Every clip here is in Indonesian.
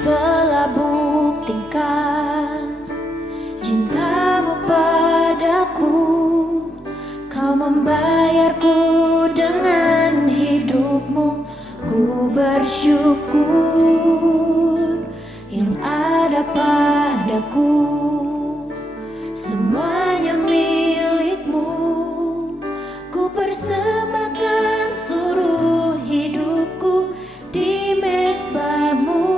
telah buktikan cintamu padaku. Kau membayarku dengan hidupmu. Ku bersyukur yang ada padaku. Semuanya milikmu. Ku persembahkan seluruh hidupku di mezbahmu.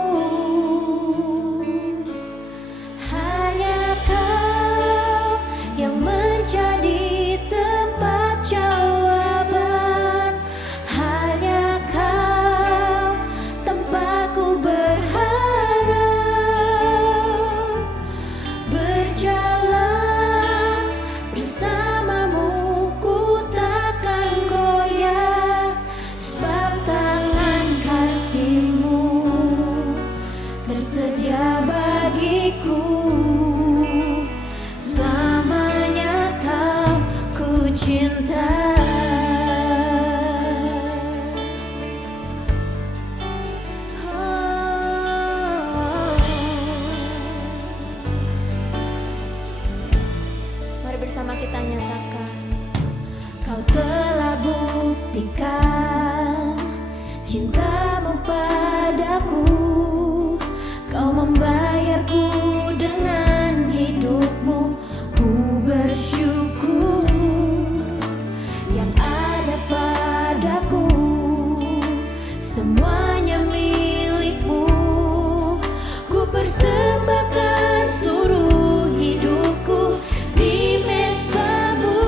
Hanya kau yang menjadi tempat jawaban. Hanya kau tempatku berharap. Berjalan bersamamu ku takkan goyah, sebab tangan kasih-Mu tersedia bagiku. Selamanya kau ku cinta. Mari bersama kita nyatakan, kau telah buktikan cintamu padaku. Kau membayarku dengan hidupmu. Ku bersyukur yang ada padaku. Semuanya milikmu. Ku persembahkan seluruh hidupku di mezbahmu.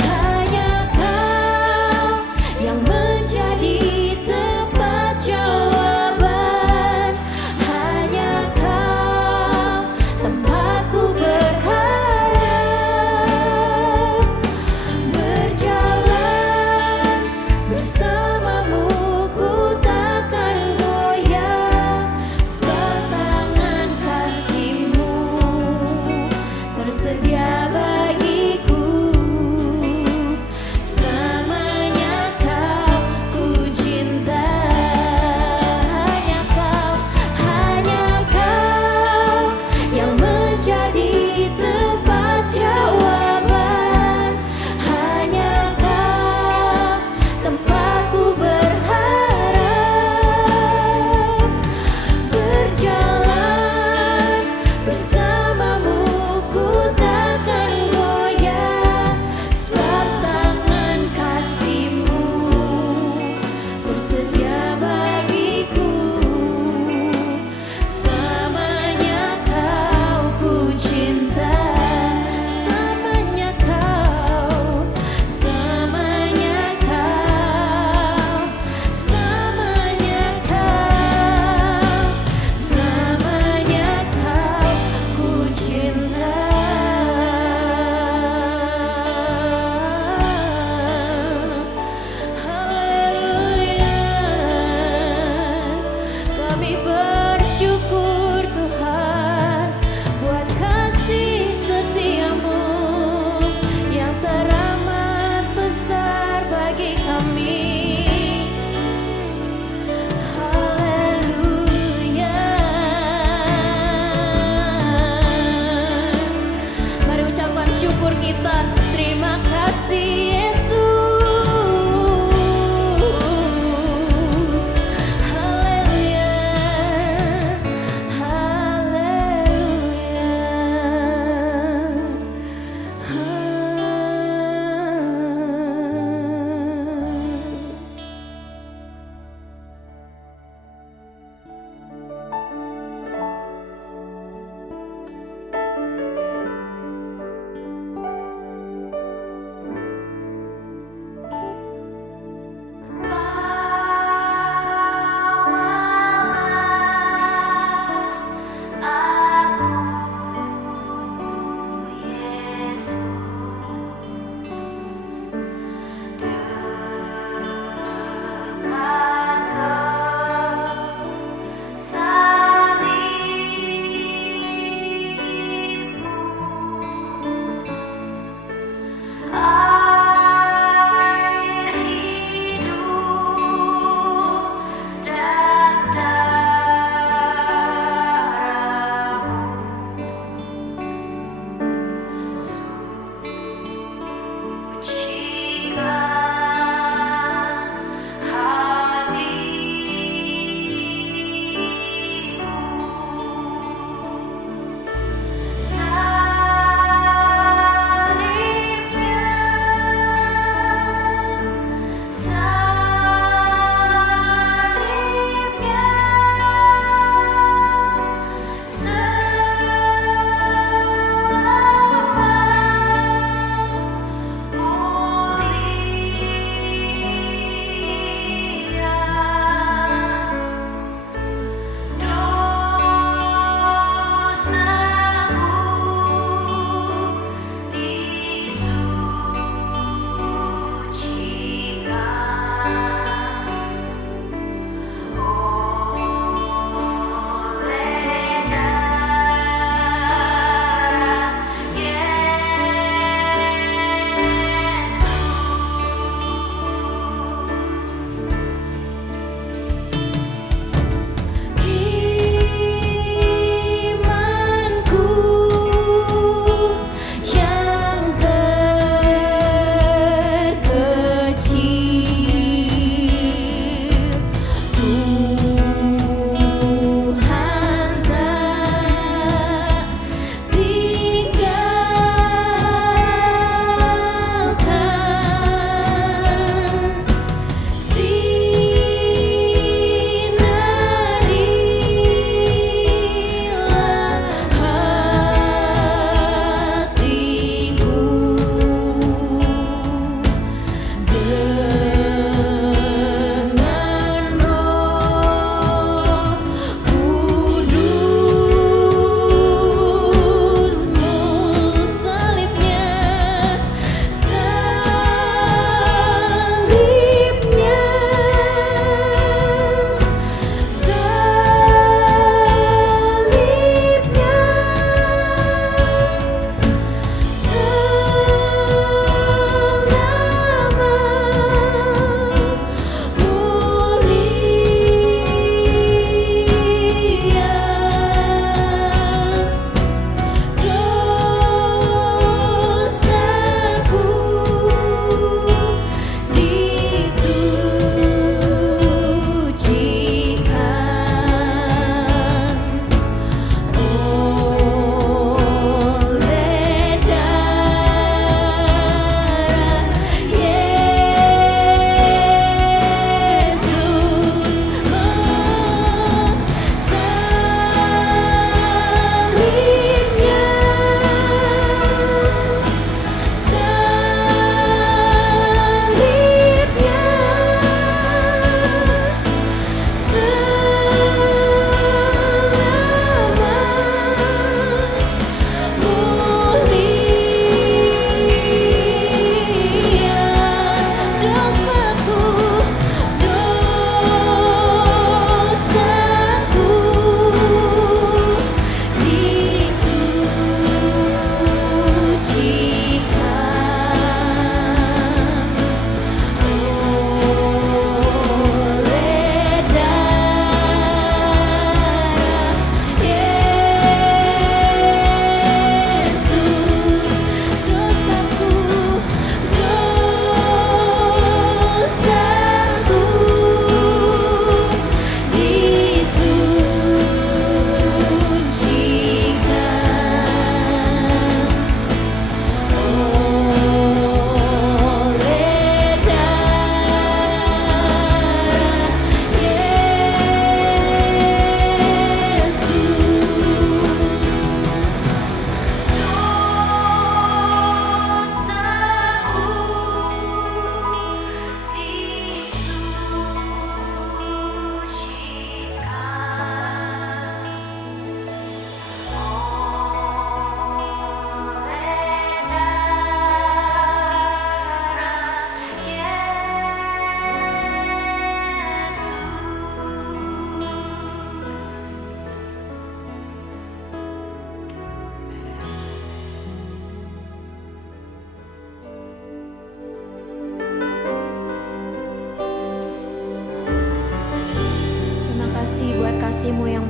Hanya kau yang menjadi tempat jawaban. Hanya kau tempatku berharap. Berjalan bersamamu ku takkan goyah,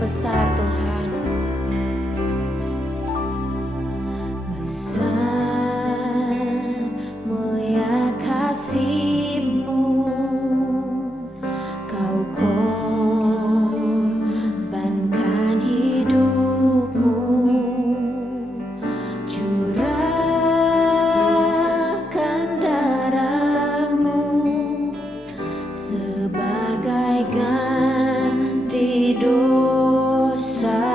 besar Tuhan. Besar mulia kasih-Mu, Kau korbankan hidup-Mu, curahkan darah-Mu sebagai ganti dosa.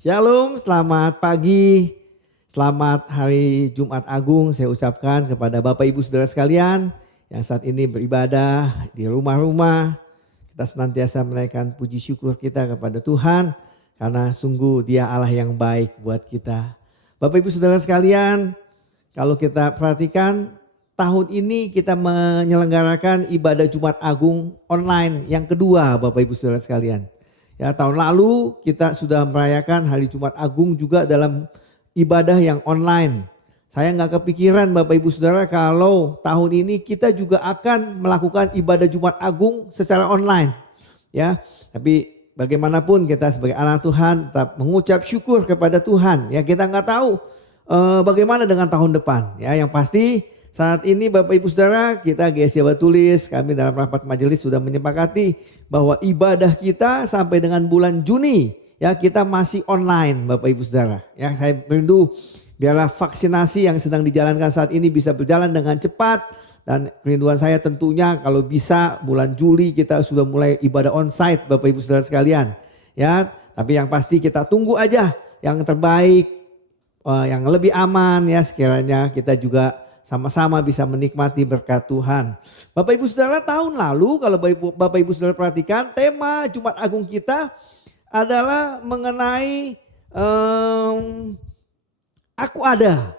Shalom, selamat pagi, selamat hari Jumat Agung saya ucapkan kepada Bapak Ibu Saudara sekalian yang saat ini beribadah di rumah-rumah. Kita senantiasa menaikkan puji syukur kita kepada Tuhan karena sungguh Dia Allah yang baik buat kita. Bapak Ibu Saudara sekalian, kalau kita perhatikan tahun ini kita menyelenggarakan ibadah Jumat Agung online yang kedua Bapak Ibu Saudara sekalian. Ya, tahun lalu kita sudah merayakan hari Jumat Agung juga dalam ibadah yang online. Saya nggak kepikiran Bapak Ibu Saudara kalau tahun ini kita juga akan melakukan ibadah Jumat Agung secara online. Ya, tapi bagaimanapun kita sebagai anak Tuhan tetap mengucap syukur kepada Tuhan. Ya, kita nggak tahu bagaimana dengan tahun depan. Ya, yang pasti saat ini Bapak Ibu Saudara kita GSI Batulis kami dalam rapat majelis sudah menyepakati bahwa ibadah kita sampai dengan bulan Juni ya kita masih online Bapak Ibu Saudara. Ya, saya rindu biarlah vaksinasi yang sedang dijalankan saat ini bisa berjalan dengan cepat dan kerinduan saya tentunya kalau bisa bulan Juli kita sudah mulai ibadah onsite Bapak Ibu Saudara sekalian. Ya, tapi yang pasti kita tunggu aja yang terbaik, yang lebih aman ya sekiranya kita juga sama-sama bisa menikmati berkat Tuhan. Bapak Ibu Saudara tahun lalu kalau Bapak Ibu Saudara perhatikan tema Jumat Agung kita adalah mengenai aku ada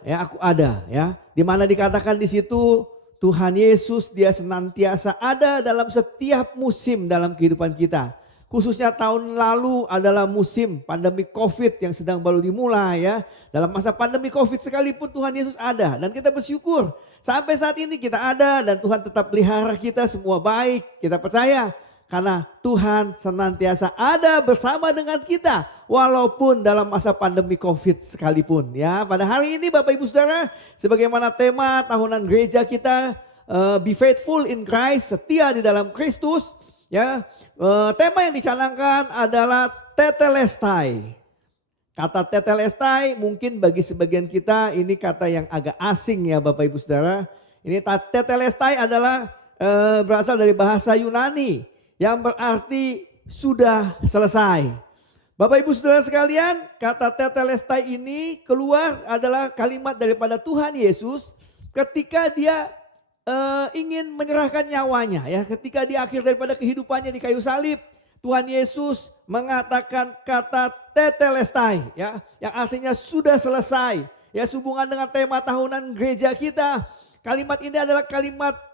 ya. Di mana dikatakan di situ Tuhan Yesus Dia senantiasa ada dalam setiap musim dalam kehidupan kita. Khususnya tahun lalu adalah musim pandemi COVID yang sedang baru dimulai ya. Dalam masa pandemi COVID sekalipun Tuhan Yesus ada. Dan kita bersyukur sampai saat ini kita ada dan Tuhan tetap pelihara kita semua baik. Kita percaya karena Tuhan senantiasa ada bersama dengan kita. Walaupun dalam masa pandemi COVID sekalipun ya. Pada hari ini Bapak Ibu Saudara sebagaimana tema tahunan gereja kita Be Faithful in Christ, setia di dalam Kristus. Ya, tema yang dicanangkan adalah tetelestai. Kata tetelestai mungkin bagi sebagian kita ini kata yang agak asing ya Bapak Ibu Saudara. Ini tetelestai adalah berasal dari bahasa Yunani yang berarti sudah selesai. Bapak Ibu Saudara sekalian, kata tetelestai ini keluar adalah kalimat daripada Tuhan Yesus ketika Dia ingin menyerahkan nyawanya ya, ketika di akhir daripada kehidupannya di kayu salib Tuhan Yesus mengatakan kata tetelestai ya, yang artinya sudah selesai ya. Sehubungan dengan tema tahunan gereja kita, kalimat ini adalah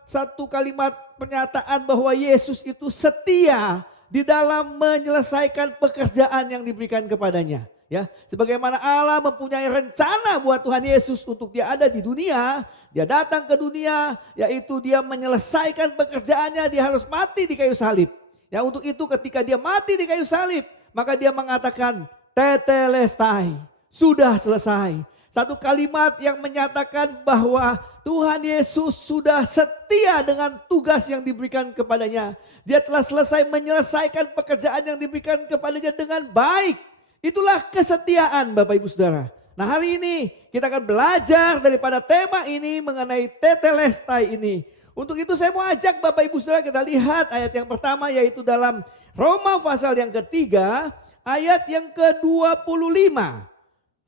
satu kalimat pernyataan bahwa Yesus itu setia di dalam menyelesaikan pekerjaan yang diberikan kepadanya. Ya, sebagaimana Allah mempunyai rencana buat Tuhan Yesus untuk Dia ada di dunia, Dia datang ke dunia, yaitu Dia menyelesaikan pekerjaannya, Dia harus mati di kayu salib. Ya, untuk itu ketika Dia mati di kayu salib, maka Dia mengatakan tetelestai, sudah selesai. Satu kalimat yang menyatakan bahwa Tuhan Yesus sudah setia dengan tugas yang diberikan kepadanya. Dia telah selesai menyelesaikan pekerjaan yang diberikan kepadanya dengan baik. Itulah kesetiaan Bapak Ibu Saudara. Nah, hari ini kita akan belajar daripada tema ini mengenai tetelestai ini. Untuk itu saya mau ajak Bapak Ibu Saudara kita lihat ayat yang pertama yaitu dalam Roma pasal yang ketiga ayat yang ke-25.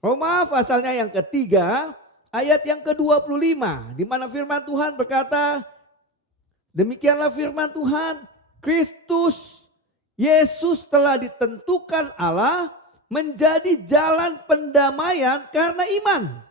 Roma pasalnya yang ketiga ayat yang ke-25. Di mana firman Tuhan berkata, demikianlah firman Tuhan, Kristus Yesus telah ditentukan Allah menjadi jalan pendamaian karena iman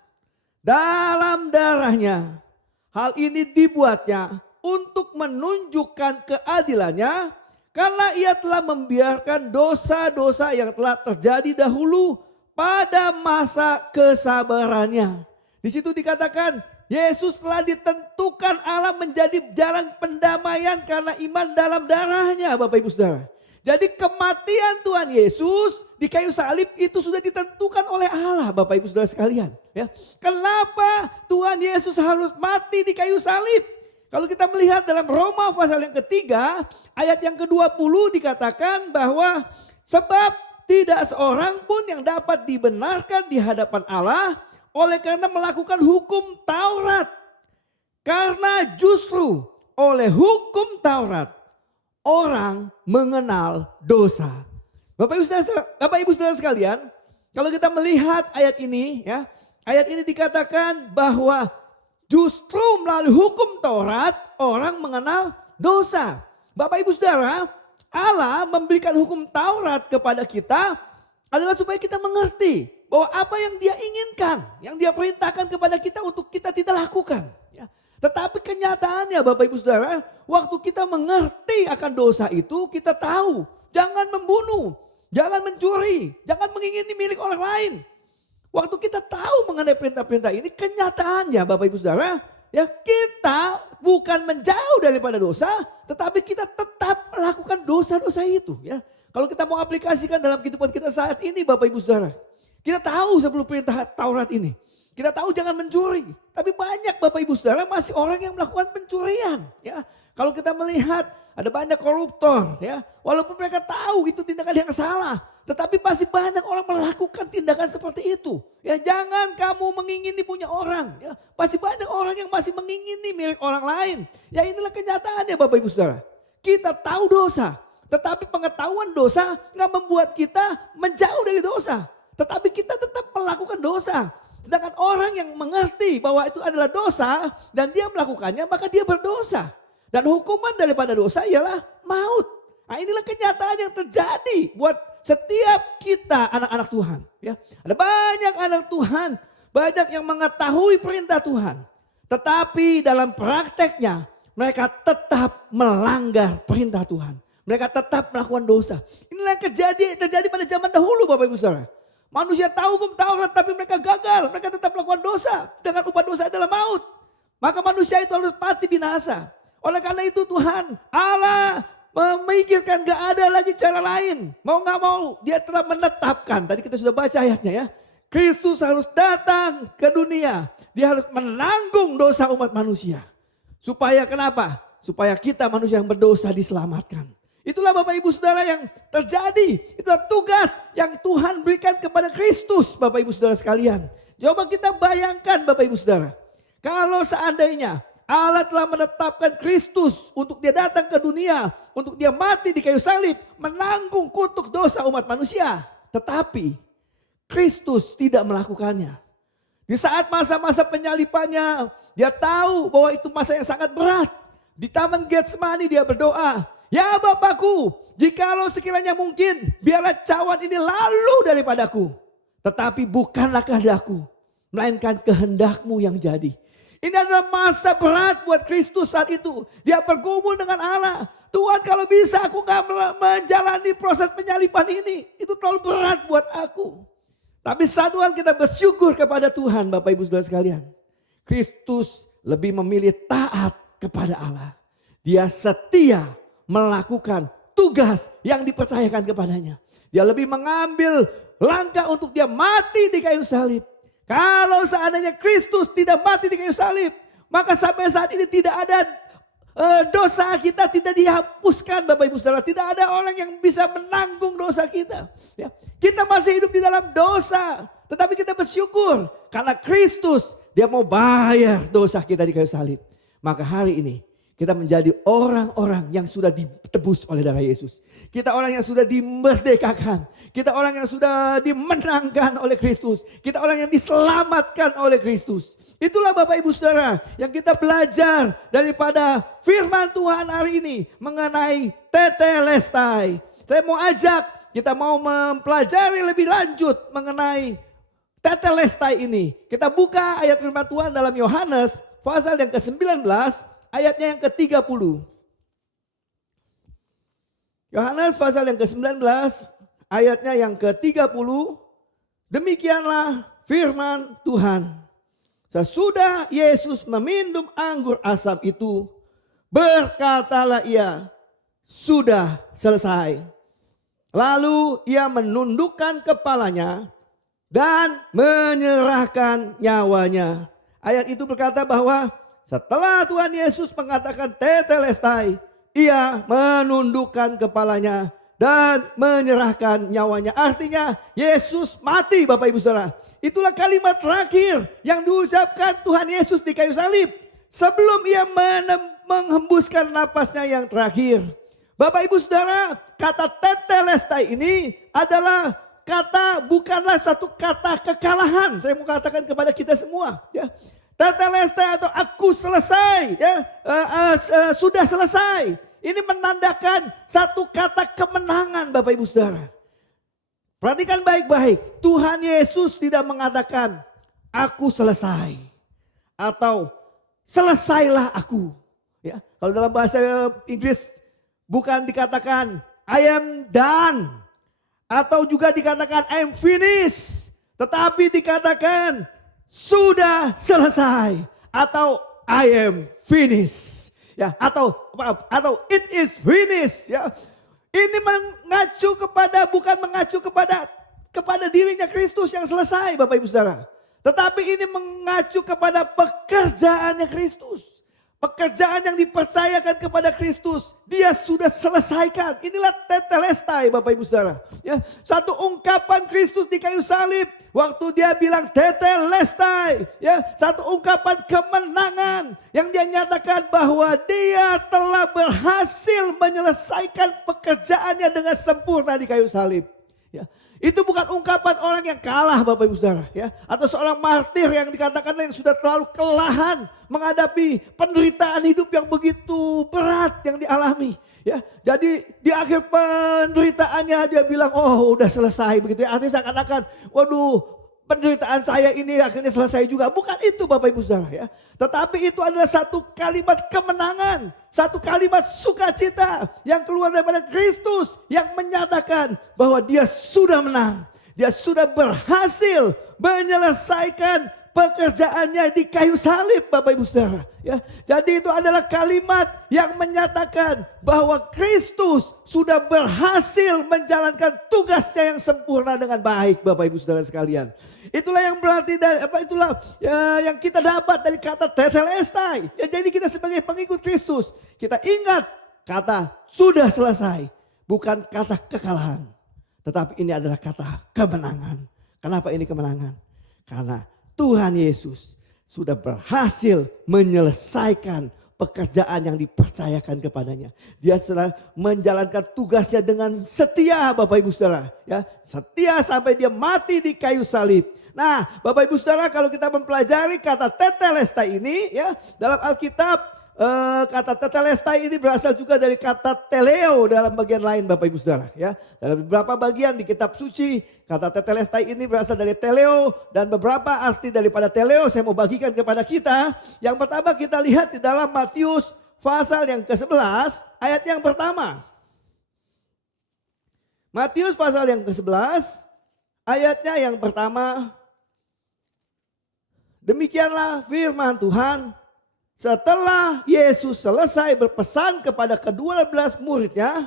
dalam darahnya. Hal ini dibuatnya untuk menunjukkan keadilannya karena Ia telah membiarkan dosa-dosa yang telah terjadi dahulu pada masa kesabarannya. Di situ dikatakan Yesus telah ditentukan Allah menjadi jalan pendamaian karena iman dalam darahnya Bapak Ibu Saudara. Jadi kematian Tuhan Yesus di kayu salib itu sudah ditentukan oleh Allah Bapak Ibu Saudara sekalian. Ya. Kenapa Tuhan Yesus harus mati di kayu salib? Kalau kita melihat dalam Roma pasal yang ketiga ayat yang ke-20 dikatakan bahwa sebab tidak seorang pun yang dapat dibenarkan di hadapan Allah oleh karena melakukan hukum Taurat. Karena justru oleh hukum Taurat orang mengenal dosa. Bapak Ibu Saudara sekalian, Kalau kita melihat ayat ini ya, ayat ini dikatakan bahwa justru melalui hukum Taurat orang mengenal dosa. Bapak Ibu Saudara, Allah memberikan hukum Taurat kepada kita adalah supaya kita mengerti bahwa apa yang Dia inginkan, yang Dia perintahkan kepada kita untuk kita tidak lakukan. Ya. Tetapi kenyataannya Bapak Ibu Saudara, waktu kita mengerti akan dosa itu, kita tahu jangan membunuh, jangan mencuri, jangan mengingini milik orang lain. Waktu kita tahu mengenai perintah-perintah ini, kenyataannya Bapak Ibu Saudara, ya kita bukan menjauh daripada dosa, tetapi kita tetap melakukan dosa-dosa itu. Ya, kalau kita mau aplikasikan dalam kehidupan kita saat ini Bapak Ibu Saudara, kita tahu 10 perintah Taurat ini. Kita tahu jangan mencuri, tapi banyak Bapak Ibu Saudara masih orang yang melakukan pencurian. Ya, kalau kita melihat ada banyak koruptor, ya, walaupun mereka tahu itu tindakan yang salah, tetapi pasti banyak orang melakukan tindakan seperti itu. Ya, jangan kamu mengingini punya orang. Ya, pasti banyak orang yang masih mengingini milik orang lain. Ya, inilah kenyataannya Bapak Ibu Saudara. Kita tahu dosa, tetapi pengetahuan dosa nggak membuat kita menjauh dari dosa. Tetapi kita tetap melakukan dosa. Sedangkan orang yang mengerti bahwa itu adalah dosa dan dia melakukannya, maka dia berdosa. Dan hukuman daripada dosa ialah maut. Nah, inilah kenyataan yang terjadi buat setiap kita anak-anak Tuhan. Ya, ada banyak anak Tuhan, banyak yang mengetahui perintah Tuhan. Tetapi dalam prakteknya mereka tetap melanggar perintah Tuhan. Mereka tetap melakukan dosa. Inilah yang terjadi pada zaman dahulu Bapak Ibu Saudara. Manusia tahu hukum Taurat tapi mereka gagal. Mereka tetap melakukan dosa. Dengan upah dosa adalah maut. Maka manusia itu harus mati binasa. Oleh karena itu Tuhan Allah memikirkan gak ada lagi cara lain. Mau gak mau dia telah menetapkan. Tadi kita sudah baca ayatnya ya. Kristus harus datang ke dunia. Dia harus menanggung dosa umat manusia. Supaya kenapa? Supaya kita manusia yang berdosa diselamatkan. Itulah Bapak Ibu Saudara yang terjadi. Itulah tugas yang Tuhan berikan kepada Kristus Bapak Ibu Saudara sekalian. Coba kita bayangkan Bapak Ibu Saudara. Kalau seandainya Allah telah menetapkan Kristus untuk dia datang ke dunia. Untuk dia mati di kayu salib. Menanggung kutuk dosa umat manusia. Tetapi Kristus tidak melakukannya. Di saat masa-masa penyalipannya. Dia tahu bahwa itu masa yang sangat berat. Di Taman Getsemani dia berdoa. Ya Bapakku, jikalau sekiranya mungkin biarlah cawan ini lalu daripadaku. Tetapi bukanlah kehendakku. Melainkan kehendakmu yang jadi. Ini adalah masa berat buat Kristus saat itu. Dia bergumul dengan Allah. Tuhan kalau bisa aku gak menjalani proses penyalipan ini. Itu terlalu berat buat aku. Tapi satu hal kita bersyukur kepada Tuhan Bapak Ibu Saudara sekalian. Kristus lebih memilih taat kepada Allah. Dia setia melakukan tugas yang dipercayakan kepadanya. Dia lebih mengambil langkah untuk dia mati di kayu salib. Kalau seandainya Kristus tidak mati di kayu salib, maka sampai saat ini tidak ada dosa kita tidak dihapuskan Bapak Ibu Saudara. Tidak ada orang yang bisa menanggung dosa kita. Ya. Kita masih hidup di dalam dosa. Tetapi kita bersyukur karena Kristus dia mau bayar dosa kita di kayu salib. Maka hari ini kita menjadi orang-orang yang sudah ditebus oleh darah Yesus. Kita orang yang sudah dimerdekakan. Kita orang yang sudah dimenangkan oleh Kristus. Kita orang yang diselamatkan oleh Kristus. Itulah Bapak Ibu Saudara yang kita belajar daripada firman Tuhan hari ini mengenai tetelestai. Saya mau ajak kita mau mempelajari lebih lanjut mengenai tetelestai ini. Kita buka ayat firman Tuhan dalam Yohanes pasal yang ke-19. Ayatnya yang ke-30. Yohanes pasal yang ke-19 ayatnya yang ke-30. Demikianlah firman Tuhan. Sesudah Yesus meminum anggur asam itu, berkatalah ia, sudah selesai. Lalu ia menundukkan kepalanya dan menyerahkan nyawanya. Ayat itu berkata bahwa setelah Tuhan Yesus mengatakan tetelestai, ia menundukkan kepalanya dan menyerahkan nyawanya. Artinya Yesus mati Bapak Ibu Saudara. Itulah kalimat terakhir yang diucapkan Tuhan Yesus di kayu salib. Sebelum ia menghembuskan napasnya yang terakhir. Bapak Ibu Saudara, kata tetelestai ini adalah kata bukanlah satu kata kekalahan. Saya mau katakan kepada kita semua. Ya. Tetelestai atau aku selesai. Ya. Sudah selesai. Ini menandakan satu kata kemenangan Bapak Ibu Saudara. Perhatikan baik-baik. Tuhan Yesus tidak mengatakan aku selesai. Atau selesailah aku. Ya. Kalau dalam bahasa Inggris bukan dikatakan I am done. Atau juga dikatakan I am finished. Tetapi dikatakan sudah selesai. Atau I am finished. Ya, atau it is finished. Ya. Ini mengacu kepada, bukan mengacu kepada dirinya Kristus yang selesai Bapak Ibu Saudara. Tetapi ini mengacu kepada pekerjaannya Kristus. Pekerjaan yang dipercayakan kepada Kristus, dia sudah selesaikan. Inilah tetelestai Bapak Ibu Saudara. Ya, satu ungkapan Kristus di kayu salib, waktu dia bilang tetelestai, ya, satu ungkapan kemenangan yang dia nyatakan bahwa dia telah berhasil menyelesaikan pekerjaannya dengan sempurna di kayu salib. Ya. Itu bukan ungkapan orang yang kalah Bapak Ibu Saudara. Ya. Atau seorang martir yang dikatakan yang sudah terlalu kelelahan menghadapi penderitaan hidup yang begitu berat yang dialami. Ya. Jadi di akhir penderitaannya dia bilang oh udah selesai begitu ya. Artinya seakan-akan waduh penderitaan saya ini akhirnya selesai juga. Bukan itu Bapak Ibu Saudara ya. Tetapi itu adalah satu kalimat kemenangan. Satu kalimat sukacita yang keluar daripada Kristus yang menyatakan bahwa dia sudah menang. Dia sudah berhasil menyelesaikan pekerjaannya di kayu salib Bapak Ibu Saudara. Ya. Jadi itu adalah kalimat yang menyatakan bahwa Kristus sudah berhasil menjalankan tugasnya yang sempurna dengan baik Bapak Ibu Saudara sekalian. Itulah yang berarti dari itulah yang kita dapat dari kata tetelestai. Ya, jadi kita sebagai pengikut Kristus, kita ingat kata sudah selesai, bukan kata kekalahan. Tetapi ini adalah kata kemenangan. Kenapa ini kemenangan? Karena Tuhan Yesus sudah berhasil menyelesaikan pekerjaan yang dipercayakan kepadanya. Dia telah menjalankan tugasnya dengan setia Bapak Ibu Saudara. Ya, setia sampai dia mati di kayu salib. Nah Bapak Ibu Saudara kalau kita mempelajari kata tetelestai ini ya dalam Alkitab. Kata tetelestai ini berasal juga dari kata teleo dalam bagian lain Bapak Ibu Saudara. Ya. Dalam beberapa bagian di kitab suci kata tetelestai ini berasal dari teleo dan beberapa arti daripada teleo saya mau bagikan kepada kita. Yang pertama kita lihat di dalam Matius pasal yang ke-11 ayat yang pertama. Matius pasal yang ke-11 ayatnya yang pertama. Demikianlah firman Tuhan. Setelah Yesus selesai berpesan kepada ke-12 muridnya,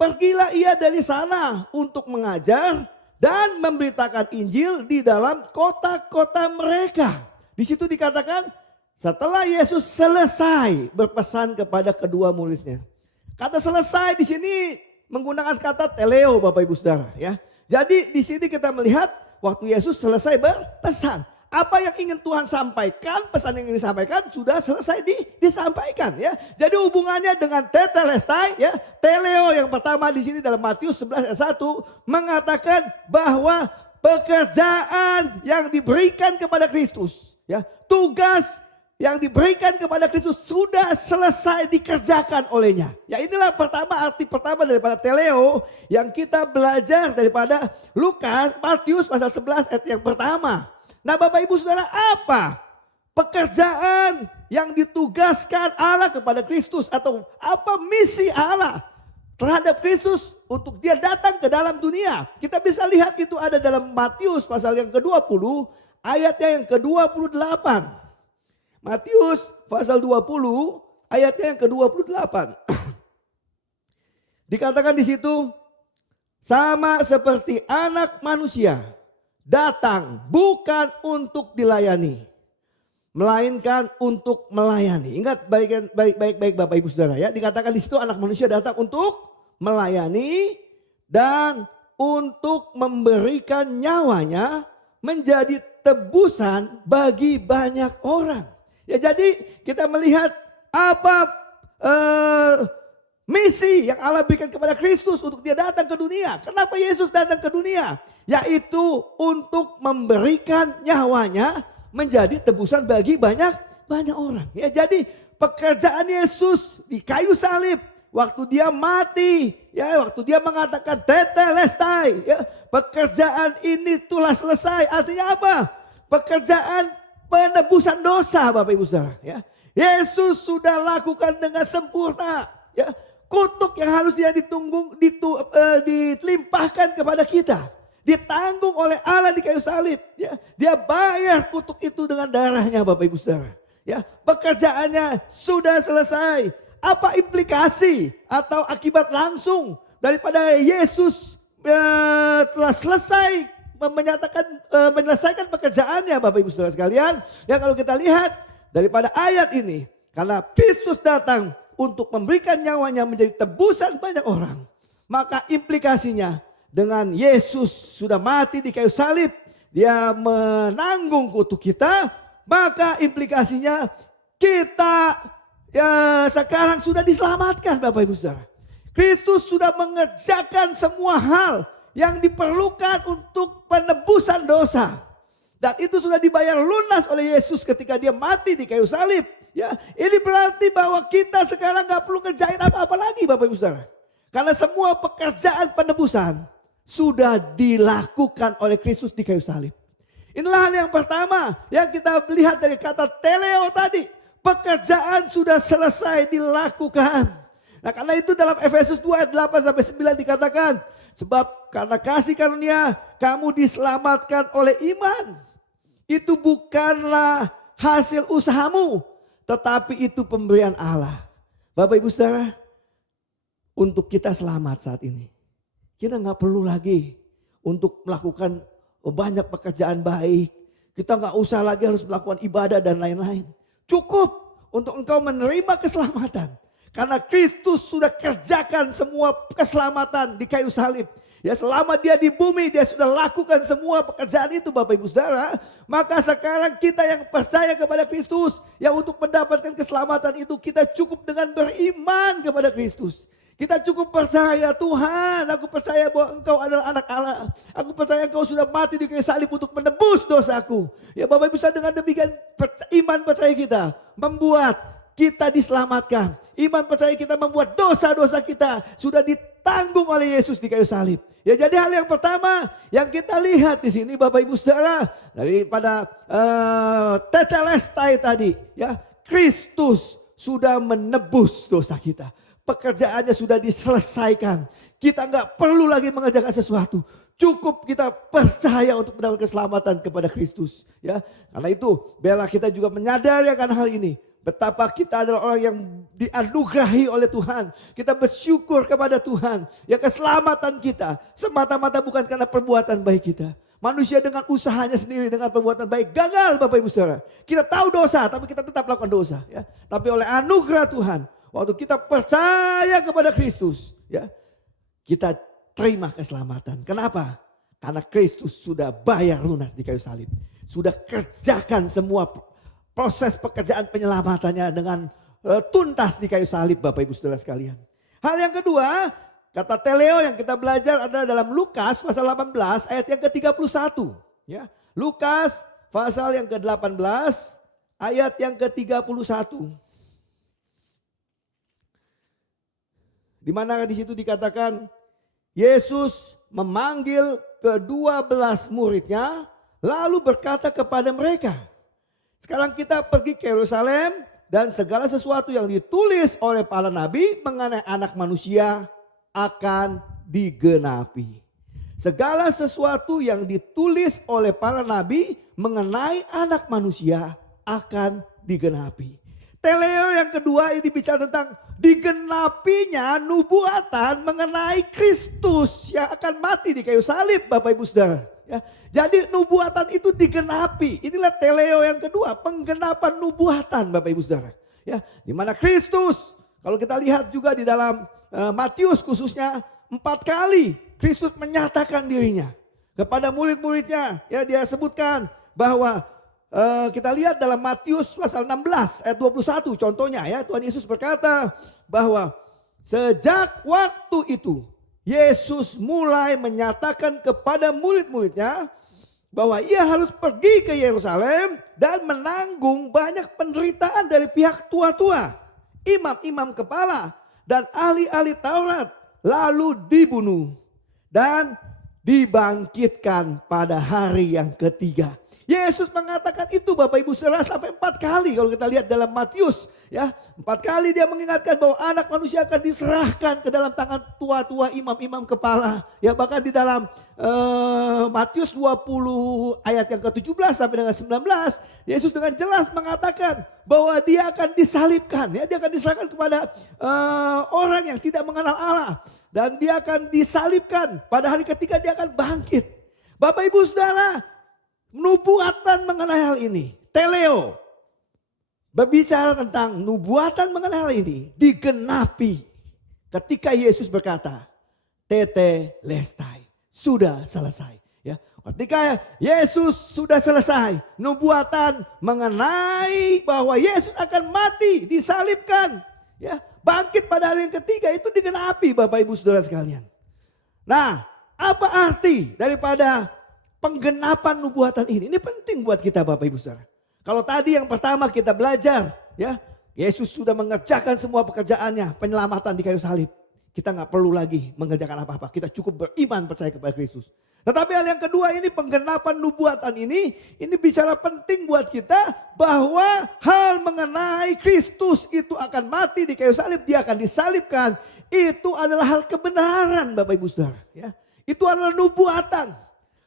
pergilah ia dari sana untuk mengajar dan memberitakan Injil di dalam kota-kota mereka. Di situ dikatakan setelah Yesus selesai berpesan kepada kedua muridnya. Kata selesai di sini menggunakan kata teleo Bapak Ibu Saudara ya. Jadi di sini kita melihat waktu Yesus selesai berpesan. Apa yang ingin Tuhan sampaikan, pesan yang ingin disampaikan sudah selesai disampaikan ya. Jadi hubungannya dengan tetelestai ya. Teleo yang pertama di sini dalam Matius 11 ayat 1 mengatakan bahwa pekerjaan yang diberikan kepada Kristus ya, tugas yang diberikan kepada Kristus sudah selesai dikerjakan olehnya. Ya inilah arti pertama daripada teleo yang kita belajar daripada Matius pasal 11 ayat yang pertama. Nah Bapak Ibu Saudara apa pekerjaan yang ditugaskan Allah kepada Kristus atau apa misi Allah terhadap Kristus untuk dia datang ke dalam dunia. Kita bisa lihat itu ada dalam Matius pasal yang ke-20 ayatnya yang ke-28. Matius pasal 20 ayatnya yang ke-28. Dikatakan di situ sama seperti anak manusia datang bukan untuk dilayani, melainkan untuk melayani. Ingat baik-baik Bapak Ibu Saudara ya. Dikatakan di situ anak manusia datang untuk melayani dan untuk memberikan nyawanya menjadi tebusan bagi banyak orang. Ya jadi kita melihat apa misi yang Allah berikan kepada Kristus untuk dia datang ke dunia. Kenapa Yesus datang ke dunia? Yaitu untuk memberikan nyawanya menjadi tebusan bagi banyak orang. Ya, jadi pekerjaan Yesus di kayu salib, waktu dia mati, ya, waktu dia mengatakan tetelestai, ya, pekerjaan ini telah selesai. Artinya apa? Pekerjaan penebusan dosa, Bapak Ibu Saudara. Ya, Yesus sudah lakukan dengan sempurna. Ya, kutuk yang harus dia dilimpahkan kepada kita, ditanggung oleh Allah di kayu salib. Ya, dia bayar kutuk itu dengan darahnya, Bapak Ibu Saudara. Ya, pekerjaannya sudah selesai. Apa implikasi atau akibat langsung daripada Yesus telah selesai menyelesaikan pekerjaannya, Bapak Ibu Saudara sekalian? Ya, kalau kita lihat daripada ayat ini, karena Kristus datang untuk memberikan nyawanya menjadi tebusan banyak orang, maka implikasinya dengan Yesus sudah mati di kayu salib, dia menanggung kutuk kita, maka implikasinya kita ya sekarang sudah diselamatkan, Bapak Ibu Saudara. Kristus sudah mengerjakan semua hal yang diperlukan untuk penebusan dosa. Dan itu sudah dibayar lunas oleh Yesus ketika dia mati di kayu salib. Ya, ini berarti bahwa kita sekarang gak perlu ngerjain apa-apa lagi, Bapak Ibu Saudara. Karena semua pekerjaan penebusan sudah dilakukan oleh Kristus di kayu salib. Inilah hal yang pertama yang kita lihat dari kata teleo tadi. Pekerjaan sudah selesai dilakukan. Nah, karena itu dalam Efesus 2 ayat 8-9 dikatakan, sebab karena kasih karunia kamu diselamatkan oleh iman. Itu bukanlah hasil usahamu, tetapi itu pemberian Allah. Bapak Ibu Saudara, untuk kita selamat saat ini, kita gak perlu lagi untuk melakukan banyak pekerjaan baik. Kita gak usah lagi harus melakukan ibadah dan lain-lain. Cukup untuk engkau menerima keselamatan. Karena Kristus sudah kerjakan semua keselamatan di kayu salib. Ya, selama dia di bumi, dia sudah lakukan semua pekerjaan itu, Bapak Ibu Saudara. Maka sekarang kita yang percaya kepada Kristus, yang untuk mendapatkan keselamatan itu kita cukup dengan beriman kepada Kristus. Kita cukup percaya, Tuhan, aku percaya bahwa engkau adalah anak Allah. Aku percaya engkau sudah mati di kayu salib untuk menebus dosaku. Ya, Bapak Ibu Saudara, dengan demikian iman percaya kita membuat kita diselamatkan. Iman percaya kita membuat dosa-dosa kita sudah ditanggung oleh Yesus di kayu salib. Ya, jadi hal yang pertama yang kita lihat di sini, Bapak Ibu Saudara, daripada tetelestai tadi, ya, Kristus sudah menebus dosa kita. Pekerjaannya sudah diselesaikan. Kita nggak perlu lagi mengerjakan sesuatu. Cukup kita percaya untuk mendapatkan keselamatan kepada Kristus. Ya, karena itu bela kita juga menyadari akan hal ini. Betapa kita adalah orang yang dianugerahi oleh Tuhan. Kita bersyukur kepada Tuhan. Ya, keselamatan kita semata-mata bukan karena perbuatan baik kita. Manusia dengan usahanya sendiri, dengan perbuatan baik gagal, Bapak Ibu Saudara. Kita tahu dosa tapi kita tetap lakukan dosa. Ya. Tapi oleh anugerah Tuhan, waktu kita percaya kepada Kristus, ya, kita terima keselamatan. Kenapa? Karena Kristus sudah bayar lunas di kayu salib. Sudah kerjakan semua proses pekerjaan penyelamatannya dengan tuntas di kayu salib, Bapak Ibu Saudara sekalian. Hal yang kedua, kata teleo yang kita belajar adalah dalam Lukas pasal 18 ayat yang ke-31. Ya, Lukas pasal yang ke-18 ayat yang ke-31. Di mana di situ dikatakan Yesus memanggil ke-12 muridnya lalu berkata kepada mereka, sekarang kita pergi ke Yerusalem dan segala sesuatu yang ditulis oleh para nabi mengenai anak manusia akan digenapi. Segala sesuatu yang ditulis oleh para nabi mengenai anak manusia akan digenapi. Teleo yang kedua ini bicara tentang digenapinya nubuatan mengenai Kristus yang akan mati di kayu salib, Bapak Ibu Saudara. Ya, jadi nubuatan itu digenapi. Inilah teleo yang kedua, penggenapan nubuatan, Bapak Ibu Saudara. Ya, di mana Kristus, kalau kita lihat juga di dalam Matius khususnya 4 kali Kristus menyatakan dirinya kepada murid-muridnya. Ya, dia sebutkan bahwa kita lihat dalam Matius pasal 16 ayat 21 contohnya, ya, Tuhan Yesus berkata bahwa Sejak waktu itu Yesus mulai menyatakan kepada murid-muridnya bahwa ia harus pergi ke Yerusalem dan menanggung banyak penderitaan dari pihak tua-tua, imam-imam kepala dan ahli-ahli Taurat, lalu dibunuh dan dibangkitkan pada hari yang ketiga. Yesus mengatakan itu Bapak Ibu Saudara sampai 4 kali kalau kita lihat dalam Matius, ya. 4 kali dia mengingatkan bahwa anak manusia akan diserahkan ke dalam tangan tua-tua imam-imam kepala. Ya, bahkan di dalam Matius 20 ayat yang ke-17 sampai dengan 19, Yesus dengan jelas mengatakan bahwa dia akan disalibkan, ya, dia akan diserahkan kepada orang yang tidak mengenal Allah, dan dia akan disalibkan pada hari ketiga dia akan bangkit. Bapak Ibu Saudara, nubuatan mengenai hal ini, teleo, berbicara tentang nubuatan mengenai hal ini digenapi ketika Yesus berkata, tete lestai, sudah selesai. Ya, ketika Yesus sudah selesai, nubuatan mengenai bahwa Yesus akan mati, disalibkan, ya, bangkit pada hari yang ketiga itu digenapi Bapak Ibu Saudara sekalian. Nah, apa arti daripada penggenapan nubuatan ini? Ini penting buat kita Bapak Ibu Saudara. Kalau tadi yang pertama kita belajar, ya, Yesus sudah mengerjakan semua pekerjaannya, penyelamatan di kayu salib. Kita nggak perlu lagi mengerjakan apa-apa. Kita cukup beriman percaya kepada Kristus. Tetapi hal yang kedua ini penggenapan nubuatan ini bicara penting buat kita bahwa hal mengenai Kristus itu akan mati di kayu salib, dia akan disalibkan. Itu adalah hal kebenaran Bapak Ibu Saudara. Ya. Itu adalah nubuatan.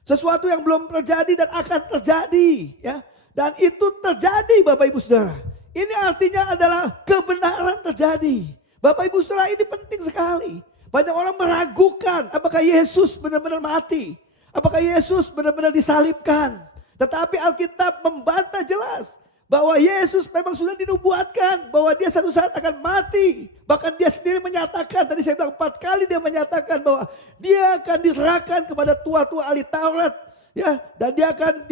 Sesuatu yang belum terjadi dan akan terjadi, ya. Dan itu terjadi Bapak Ibu Saudara. Ini artinya adalah kebenaran terjadi. Bapak Ibu Saudara, ini penting sekali. Banyak orang meragukan apakah Yesus benar-benar mati. Apakah Yesus benar-benar disalibkan. Tetapi Alkitab membantah jelas bahwa Yesus memang sudah dinubuatkan bahwa dia satu saat akan mati. Bahkan dia sendiri menyatakan, tadi saya bilang 4 kali dia menyatakan bahwa dia akan diserahkan kepada tua-tua ahli Taurat. Ya, dan dia akan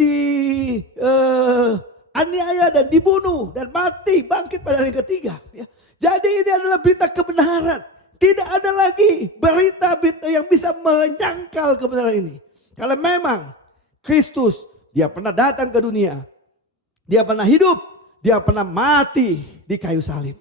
aniaya dan dibunuh dan mati, bangkit pada hari ketiga. Ya. Jadi ini adalah berita kebenaran. Tidak ada lagi berita-berita yang bisa menyangkal kebenaran ini. Kalau memang Kristus, dia pernah datang ke dunia. Dia pernah hidup, dia pernah mati di kayu salib.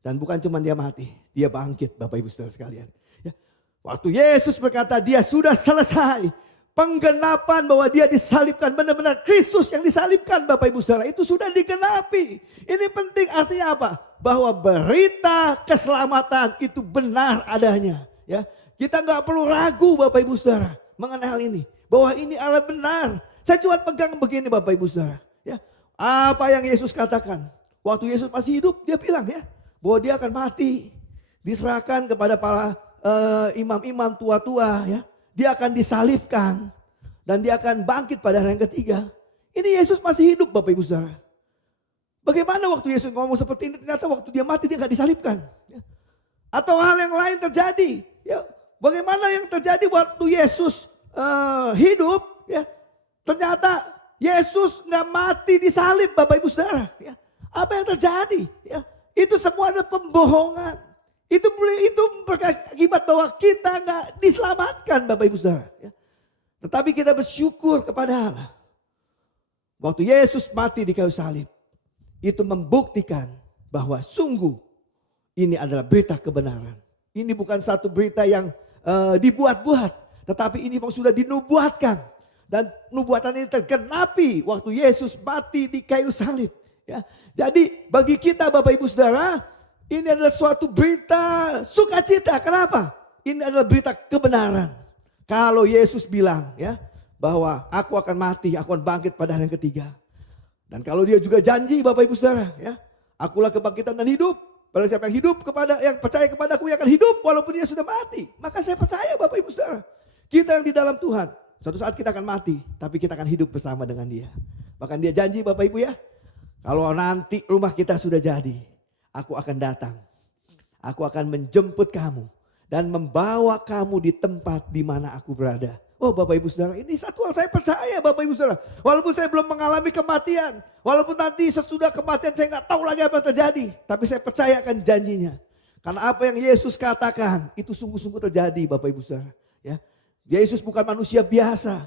Dan bukan cuma dia mati, dia bangkit Bapak Ibu Saudara sekalian. Ya. Waktu Yesus berkata dia sudah selesai. Penggenapan bahwa dia disalibkan, benar-benar Kristus yang disalibkan Bapak Ibu Saudara, itu sudah digenapi. Ini penting, artinya apa? Bahwa berita keselamatan itu benar adanya. Ya, kita nggak perlu ragu Bapak Ibu Saudara mengenai hal ini. Bahwa ini adalah benar. Saya cuma pegang begini Bapak Ibu Saudara. Ya, apa yang Yesus katakan. Waktu Yesus masih hidup dia bilang ya. Bahwa dia akan mati. Diserahkan kepada para imam-imam tua-tua ya. Dia akan disalibkan. Dan dia akan bangkit pada hari yang ketiga. Ini Yesus masih hidup Bapak Ibu Saudara. Bagaimana waktu Yesus ngomong seperti ini, ternyata waktu dia mati dia gak disalibkan. Ya. Atau hal yang lain terjadi. Ya. Bagaimana yang terjadi waktu Yesus hidup. Ya. Ternyata Yesus gak mati disalib Bapak Ibu Saudara. Ya. Apa yang terjadi? Ya. Itu semua adalah pembohongan. Itu berakibat bahwa kita gak diselamatkan Bapak Ibu Saudara. Ya. Tetapi kita bersyukur kepada Allah. Waktu Yesus mati di kayu salib. Itu membuktikan bahwa sungguh ini adalah berita kebenaran. Ini bukan satu berita yang dibuat-buat. Tetapi ini memang sudah dinubuatkan. Dan nubuatan ini tergenapi waktu Yesus mati di kayu salib. Ya. Jadi bagi kita Bapak Ibu Saudara, ini adalah suatu berita sukacita. Kenapa? Ini adalah berita kebenaran. Kalau Yesus bilang ya bahwa aku akan mati, aku akan bangkit pada hari yang ketiga. Dan kalau dia juga janji Bapak Ibu Saudara ya, akulah kebangkitan dan hidup. Barang siapa yang hidup yang percaya kepadaku yang akan hidup walaupun dia sudah mati. Maka saya percaya Bapak Ibu Saudara. Kita yang di dalam Tuhan, suatu saat kita akan mati, tapi kita akan hidup bersama dengan dia. Bahkan dia janji Bapak Ibu ya, kalau nanti rumah kita sudah jadi, aku akan datang. Aku akan menjemput kamu dan membawa kamu di tempat di mana aku berada. Oh Bapak Ibu Saudara, ini satu hal saya percaya Bapak Ibu Saudara. Walaupun saya belum mengalami kematian. Walaupun nanti sesudah kematian saya nggak tahu lagi apa yang terjadi. Tapi saya percaya akan janjinya. Karena apa yang Yesus katakan itu sungguh-sungguh terjadi Bapak Ibu Saudara. Ya. Yesus bukan manusia biasa.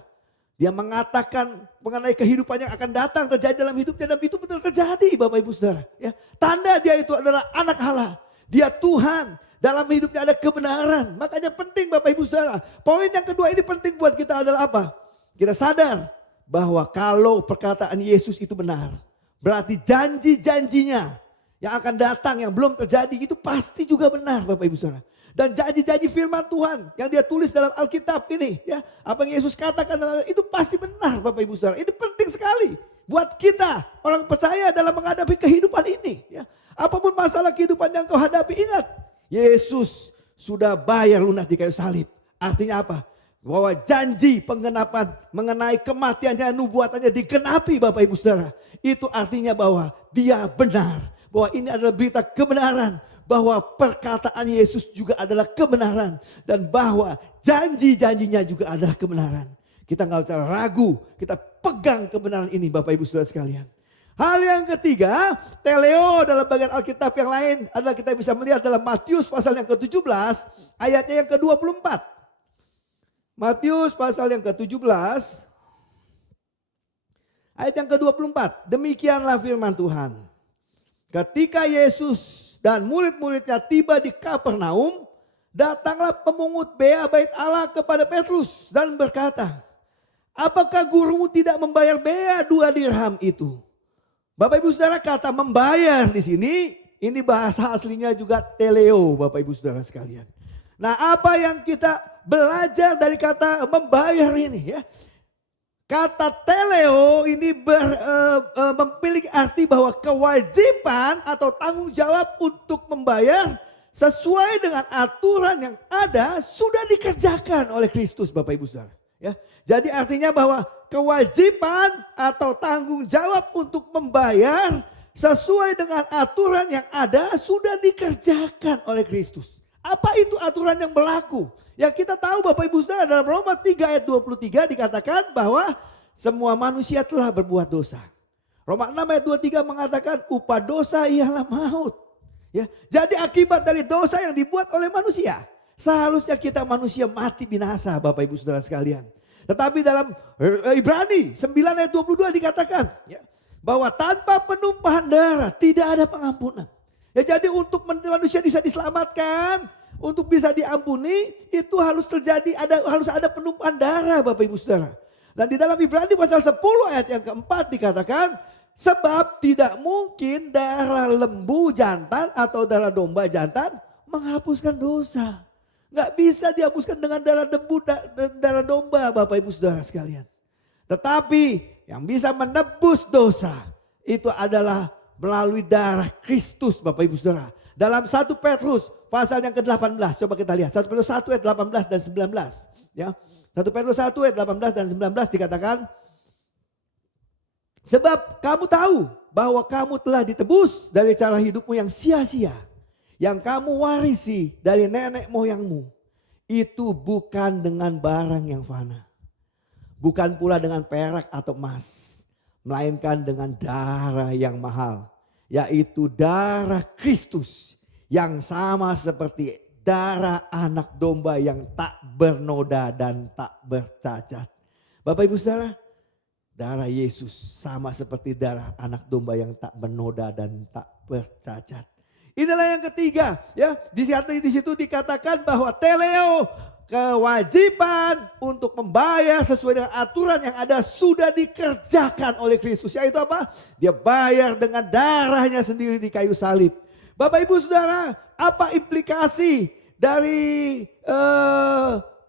Dia mengatakan mengenai kehidupan yang akan datang terjadi dalam hidupnya dan itu benar terjadi Bapak Ibu Saudara. Ya. Tanda dia itu adalah anak Allah. Dia Tuhan. Dalam hidupnya ada kebenaran. Makanya penting Bapak Ibu Saudara. Poin yang kedua ini penting buat kita adalah apa? Kita sadar bahwa kalau perkataan Yesus itu benar. Berarti janji-janjinya yang akan datang yang belum terjadi itu pasti juga benar Bapak Ibu Saudara. Dan janji-janji firman Tuhan yang dia tulis dalam Alkitab ini. Ya, apa yang Yesus katakan itu pasti benar Bapak Ibu Saudara. Ini penting sekali buat kita orang percaya dalam menghadapi kehidupan ini. Ya, apapun masalah kehidupan yang kau hadapi ingat. Yesus sudah bayar lunas di kayu salib. Artinya apa? Bahwa janji penggenapan mengenai kematiannya, nubuatannya digenapi Bapak Ibu Saudara. Itu artinya bahwa dia benar. Bahwa ini adalah berita kebenaran. Bahwa perkataan Yesus juga adalah kebenaran. Dan bahwa janji-janjinya juga adalah kebenaran. Kita nggak usah ragu. Kita pegang kebenaran ini Bapak Ibu Saudara sekalian. Hal yang ketiga, teleo dalam bagian Alkitab yang lain adalah kita bisa melihat dalam Matius pasal yang ke-17 ayatnya yang ke-24. Matius pasal yang ke-17 ayat yang ke-24. Demikianlah firman Tuhan. Ketika Yesus dan murid-muridnya tiba di Kapernaum, datanglah pemungut bea bait Allah kepada Petrus dan berkata, apakah gurumu tidak membayar bea 2 dirham itu? Bapak Ibu Saudara kata membayar di sini, ini bahasa aslinya juga teleo Bapak Ibu Saudara sekalian. Nah apa yang kita belajar dari kata membayar ini ya. Kata teleo ini memiliki arti bahwa kewajiban atau tanggung jawab untuk membayar sesuai dengan aturan yang ada sudah dikerjakan oleh Kristus Bapak Ibu Saudara. Ya, jadi artinya bahwa kewajiban atau tanggung jawab untuk membayar sesuai dengan aturan yang ada sudah dikerjakan oleh Kristus. Apa itu aturan yang berlaku? Ya kita tahu Bapak Ibu Saudara dalam Roma 3 ayat 23 dikatakan bahwa semua manusia telah berbuat dosa. Roma 6 ayat 23 mengatakan upah dosa ialah maut. Ya, jadi akibat dari dosa yang dibuat oleh manusia. Seharusnya kita manusia mati binasa Bapak Ibu Saudara sekalian. Tetapi dalam Ibrani 9 ayat 22 dikatakan ya, bahwa tanpa penumpahan darah tidak ada pengampunan. Ya, jadi untuk manusia bisa diselamatkan, untuk bisa diampuni itu harus terjadi harus ada penumpahan darah Bapak Ibu Saudara. Dan di dalam Ibrani pasal 10 ayat yang keempat dikatakan sebab tidak mungkin darah lembu jantan atau darah domba jantan menghapuskan dosa. Nggak bisa dihapuskan dengan darah lembu dan darah domba Bapak Ibu Saudara sekalian. Tetapi yang bisa menebus dosa itu adalah melalui darah Kristus Bapak Ibu Saudara. Dalam 1 Petrus pasal yang ke-18 coba kita lihat. 1 Petrus 1 ayat 18 dan 19. Ya. 1 Petrus 1 ayat 18 dan 19 dikatakan. Sebab kamu tahu bahwa kamu telah ditebus dari cara hidupmu yang sia-sia. Yang kamu warisi dari nenek moyangmu. Itu bukan dengan barang yang fana. Bukan pula dengan perak atau emas. Melainkan dengan darah yang mahal. Yaitu darah Kristus. Yang sama seperti darah anak domba yang tak bernoda dan tak bercacat. Bapak Ibu Saudara. Darah Yesus sama seperti darah anak domba yang tak bernoda dan tak bercacat. Inilah yang ketiga ya. Di situ dikatakan bahwa teleo kewajiban untuk membayar sesuai dengan aturan yang ada sudah dikerjakan oleh Kristus. Yaitu apa? Dia bayar dengan darahnya sendiri di kayu salib. Bapak Ibu Saudara, apa implikasi dari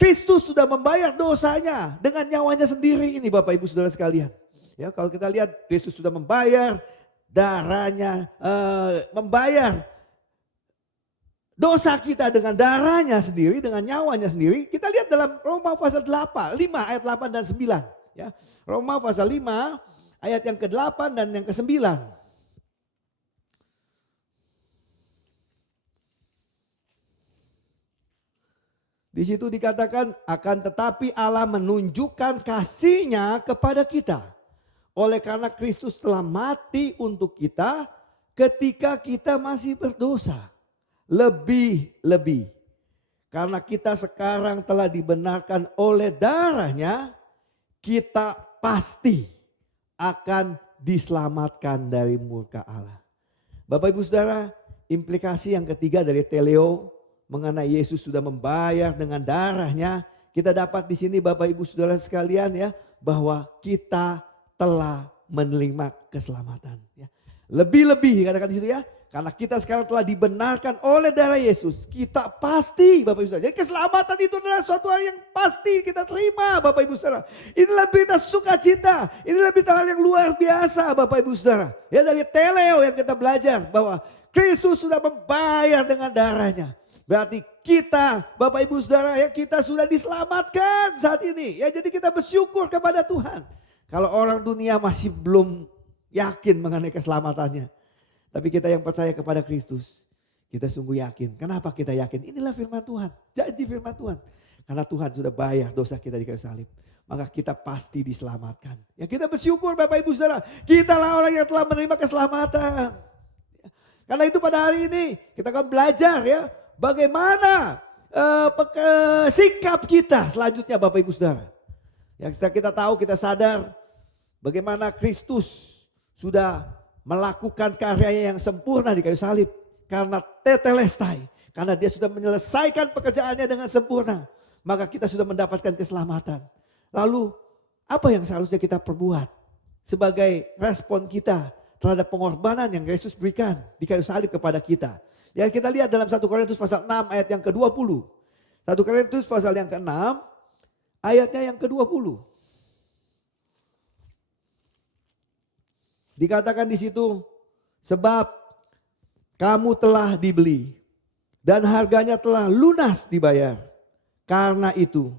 Kristus sudah membayar dosanya dengan nyawanya sendiri ini Bapak Ibu Saudara sekalian. Ya, kalau kita lihat Kristus sudah membayar darahnya, membayar dosa kita dengan darahnya sendiri, dengan nyawanya sendiri. Kita lihat dalam Roma pasal 5 ayat 8 dan 9. Ya, Roma pasal 5 ayat yang ke-8 dan yang ke-9. Di situ dikatakan akan tetapi Allah menunjukkan kasih-Nya kepada kita. Oleh karena Kristus telah mati untuk kita ketika kita masih berdosa. lebih-lebih. Karena kita sekarang telah dibenarkan oleh darahnya, kita pasti akan diselamatkan dari murka Allah. Bapak Ibu Saudara, implikasi yang ketiga dari teleo mengenai Yesus sudah membayar dengan darahnya. Kita dapat di sini Bapak Ibu Saudara sekalian ya, bahwa kita telah menerima keselamatan. Ya. Lebih-lebih katakan di situ ya. Karena kita sekarang telah dibenarkan oleh darah Yesus. Kita pasti Bapak Ibu Saudara. Jadi keselamatan itu adalah suatu hal yang pasti kita terima Bapak Ibu Saudara. Inilah berita sukacita. Inilah berita hal yang luar biasa Bapak Ibu Saudara. Ya dari teleo yang kita belajar bahwa Kristus sudah membayar dengan darahnya. Berarti kita Bapak Ibu Saudara ya kita sudah diselamatkan saat ini. Ya jadi kita bersyukur kepada Tuhan. Kalau orang dunia masih belum yakin mengenai keselamatannya. Tapi kita yang percaya kepada Kristus, kita sungguh yakin. Kenapa kita yakin? Inilah firman Tuhan, janji firman Tuhan. Karena Tuhan sudah bayar dosa kita di kayu salib. Maka kita pasti diselamatkan. Ya kita bersyukur Bapak Ibu Saudara. Kitalah orang yang telah menerima keselamatan. Karena itu pada hari ini kita akan belajar ya. Bagaimana sikap kita selanjutnya Bapak Ibu Saudara. Yang kita tahu, kita sadar bagaimana Kristus sudah melakukan karyanya yang sempurna di kayu salib. Karena tetelestai. Karena dia sudah menyelesaikan pekerjaannya dengan sempurna. Maka kita sudah mendapatkan keselamatan. Lalu apa yang seharusnya kita perbuat? Sebagai respon kita terhadap pengorbanan yang Yesus berikan di kayu salib kepada kita. Ya kita lihat dalam 1 Korintus pasal 6 ayat yang ke-20. 1 Korintus pasal yang ke-6 ayatnya yang ke-20. Dikatakan di situ, sebab kamu telah dibeli dan harganya telah lunas dibayar. Karena itu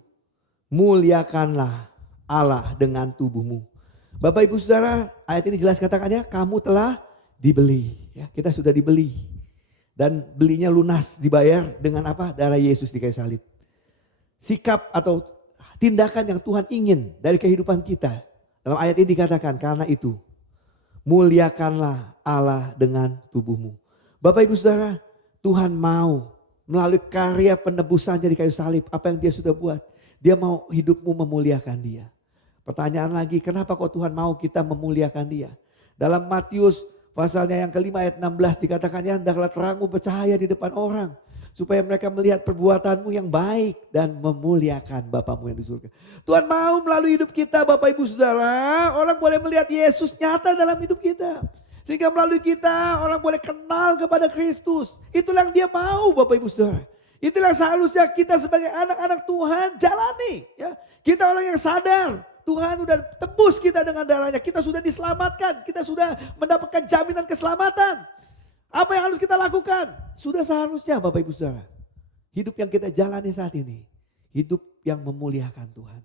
muliakanlah Allah dengan tubuhmu. Bapak Ibu Saudara, ayat ini jelas katakannya, kamu telah dibeli. Ya, kita sudah dibeli. Dan belinya lunas dibayar dengan apa? Darah Yesus di kayu salib. Sikap atau tindakan yang Tuhan ingin dari kehidupan kita. Dalam ayat ini dikatakan, karena itu muliakanlah Allah dengan tubuhmu. Bapak Ibu Saudara, Tuhan mau melalui karya penebusannya di kayu salib, apa yang dia sudah buat. Dia mau hidupmu memuliakan dia. Pertanyaan lagi, kenapa kok Tuhan mau kita memuliakan dia? Dalam Matius pasalnya yang kelima ayat 16 dikatakannya, hendaklah terangmu bercahaya di depan orang. Supaya mereka melihat perbuatanmu yang baik dan memuliakan Bapamu yang di surga. Tuhan mau melalui hidup kita Bapak Ibu Saudara, orang boleh melihat Yesus nyata dalam hidup kita. Sehingga melalui kita orang boleh kenal kepada Kristus. Itulah yang dia mau Bapak Ibu Saudara. Itulah seharusnya kita sebagai anak-anak Tuhan jalani. Ya. Kita orang yang sadar Tuhan sudah tebus kita dengan darahnya. Kita sudah diselamatkan. Kita sudah mendapatkan jaminan keselamatan. Apa yang harus kita lakukan? Sudah seharusnya Bapak Ibu Saudara. Hidup yang kita jalani saat ini. Hidup yang memuliakan Tuhan.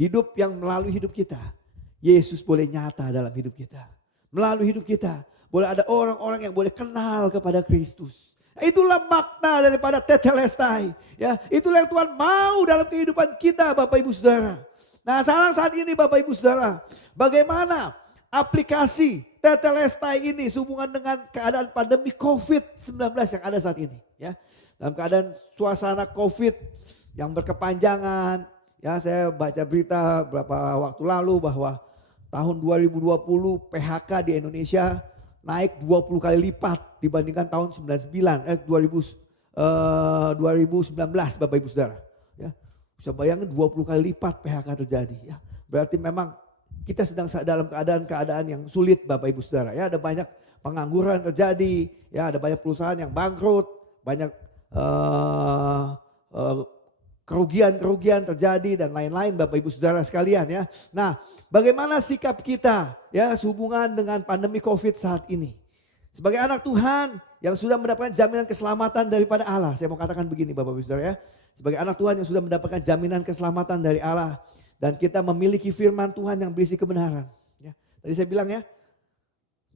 Hidup yang melalui hidup kita. Yesus boleh nyata dalam hidup kita. Melalui hidup kita. Boleh ada orang-orang yang boleh kenal kepada Kristus. Itulah makna daripada tetelestai. Ya, itulah yang Tuhan mau dalam kehidupan kita Bapak Ibu Saudara. Nah sekarang saat ini Bapak Ibu Saudara. Bagaimana aplikasi tetelestai ini sehubungan dengan keadaan pandemi COVID-19 yang ada saat ini. Ya, dalam keadaan suasana COVID yang berkepanjangan. Ya, saya baca berita beberapa waktu lalu bahwa tahun 2020 PHK di Indonesia naik 20 kali lipat dibandingkan tahun 2019 Bapak Ibu Saudara. Ya, bisa bayangin 20 kali lipat PHK terjadi. Ya, berarti memang kita sedang dalam keadaan yang sulit Bapak Ibu Saudara. Ya, ada banyak pengangguran terjadi, ya ada banyak perusahaan yang bangkrut, banyak kerugian-kerugian terjadi dan lain-lain Bapak Ibu Saudara sekalian ya. Nah, bagaimana sikap kita ya sehubungan dengan pandemi Covid saat ini? Sebagai anak Tuhan yang sudah mendapatkan jaminan keselamatan daripada Allah. Saya mau katakan begini Bapak Ibu Saudara ya. Sebagai anak Tuhan yang sudah mendapatkan jaminan keselamatan dari Allah. Dan kita memiliki firman Tuhan yang berisi kebenaran. Ya. Tadi saya bilang ya,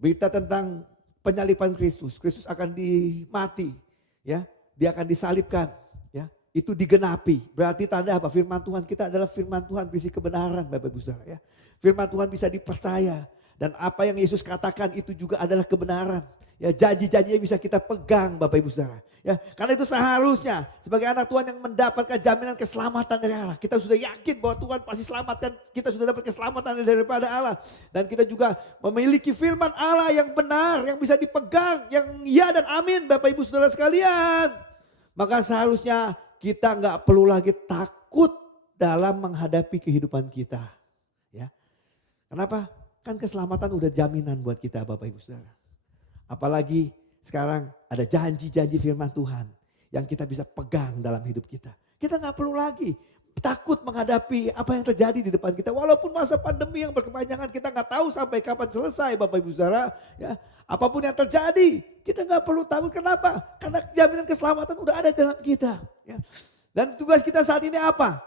berita tentang penyaliban Kristus. Kristus akan dimati, ya, dia akan disalibkan. Ya. Itu digenapi. Berarti tanda apa? Firman Tuhan kita adalah firman Tuhan berisi kebenaran Bapak Ibu Saudara. Ya. Firman Tuhan bisa dipercaya. Dan apa yang Yesus katakan itu juga adalah kebenaran. Ya, janji-janjinya bisa kita pegang Bapak Ibu Saudara. Ya, karena itu seharusnya sebagai anak Tuhan yang mendapatkan jaminan keselamatan dari Allah. Kita sudah yakin bahwa Tuhan pasti selamatkan. Kita sudah dapat keselamatan daripada Allah. Dan kita juga memiliki firman Allah yang benar, yang bisa dipegang, yang ya dan amin Bapak Ibu Saudara sekalian. Maka seharusnya kita nggak perlu lagi takut dalam menghadapi kehidupan kita. Ya, kenapa? Kan keselamatan udah jaminan buat kita Bapak Ibu Saudara. Apalagi sekarang ada janji-janji firman Tuhan yang kita bisa pegang dalam hidup kita. Kita nggak perlu lagi takut menghadapi apa yang terjadi di depan kita. Walaupun masa pandemi yang berkepanjangan kita nggak tahu sampai kapan selesai Bapak Ibu Saudara. Ya, apapun yang terjadi kita nggak perlu takut. Kenapa? Karena jaminan keselamatan udah ada dalam kita. Ya. Dan tugas kita saat ini apa?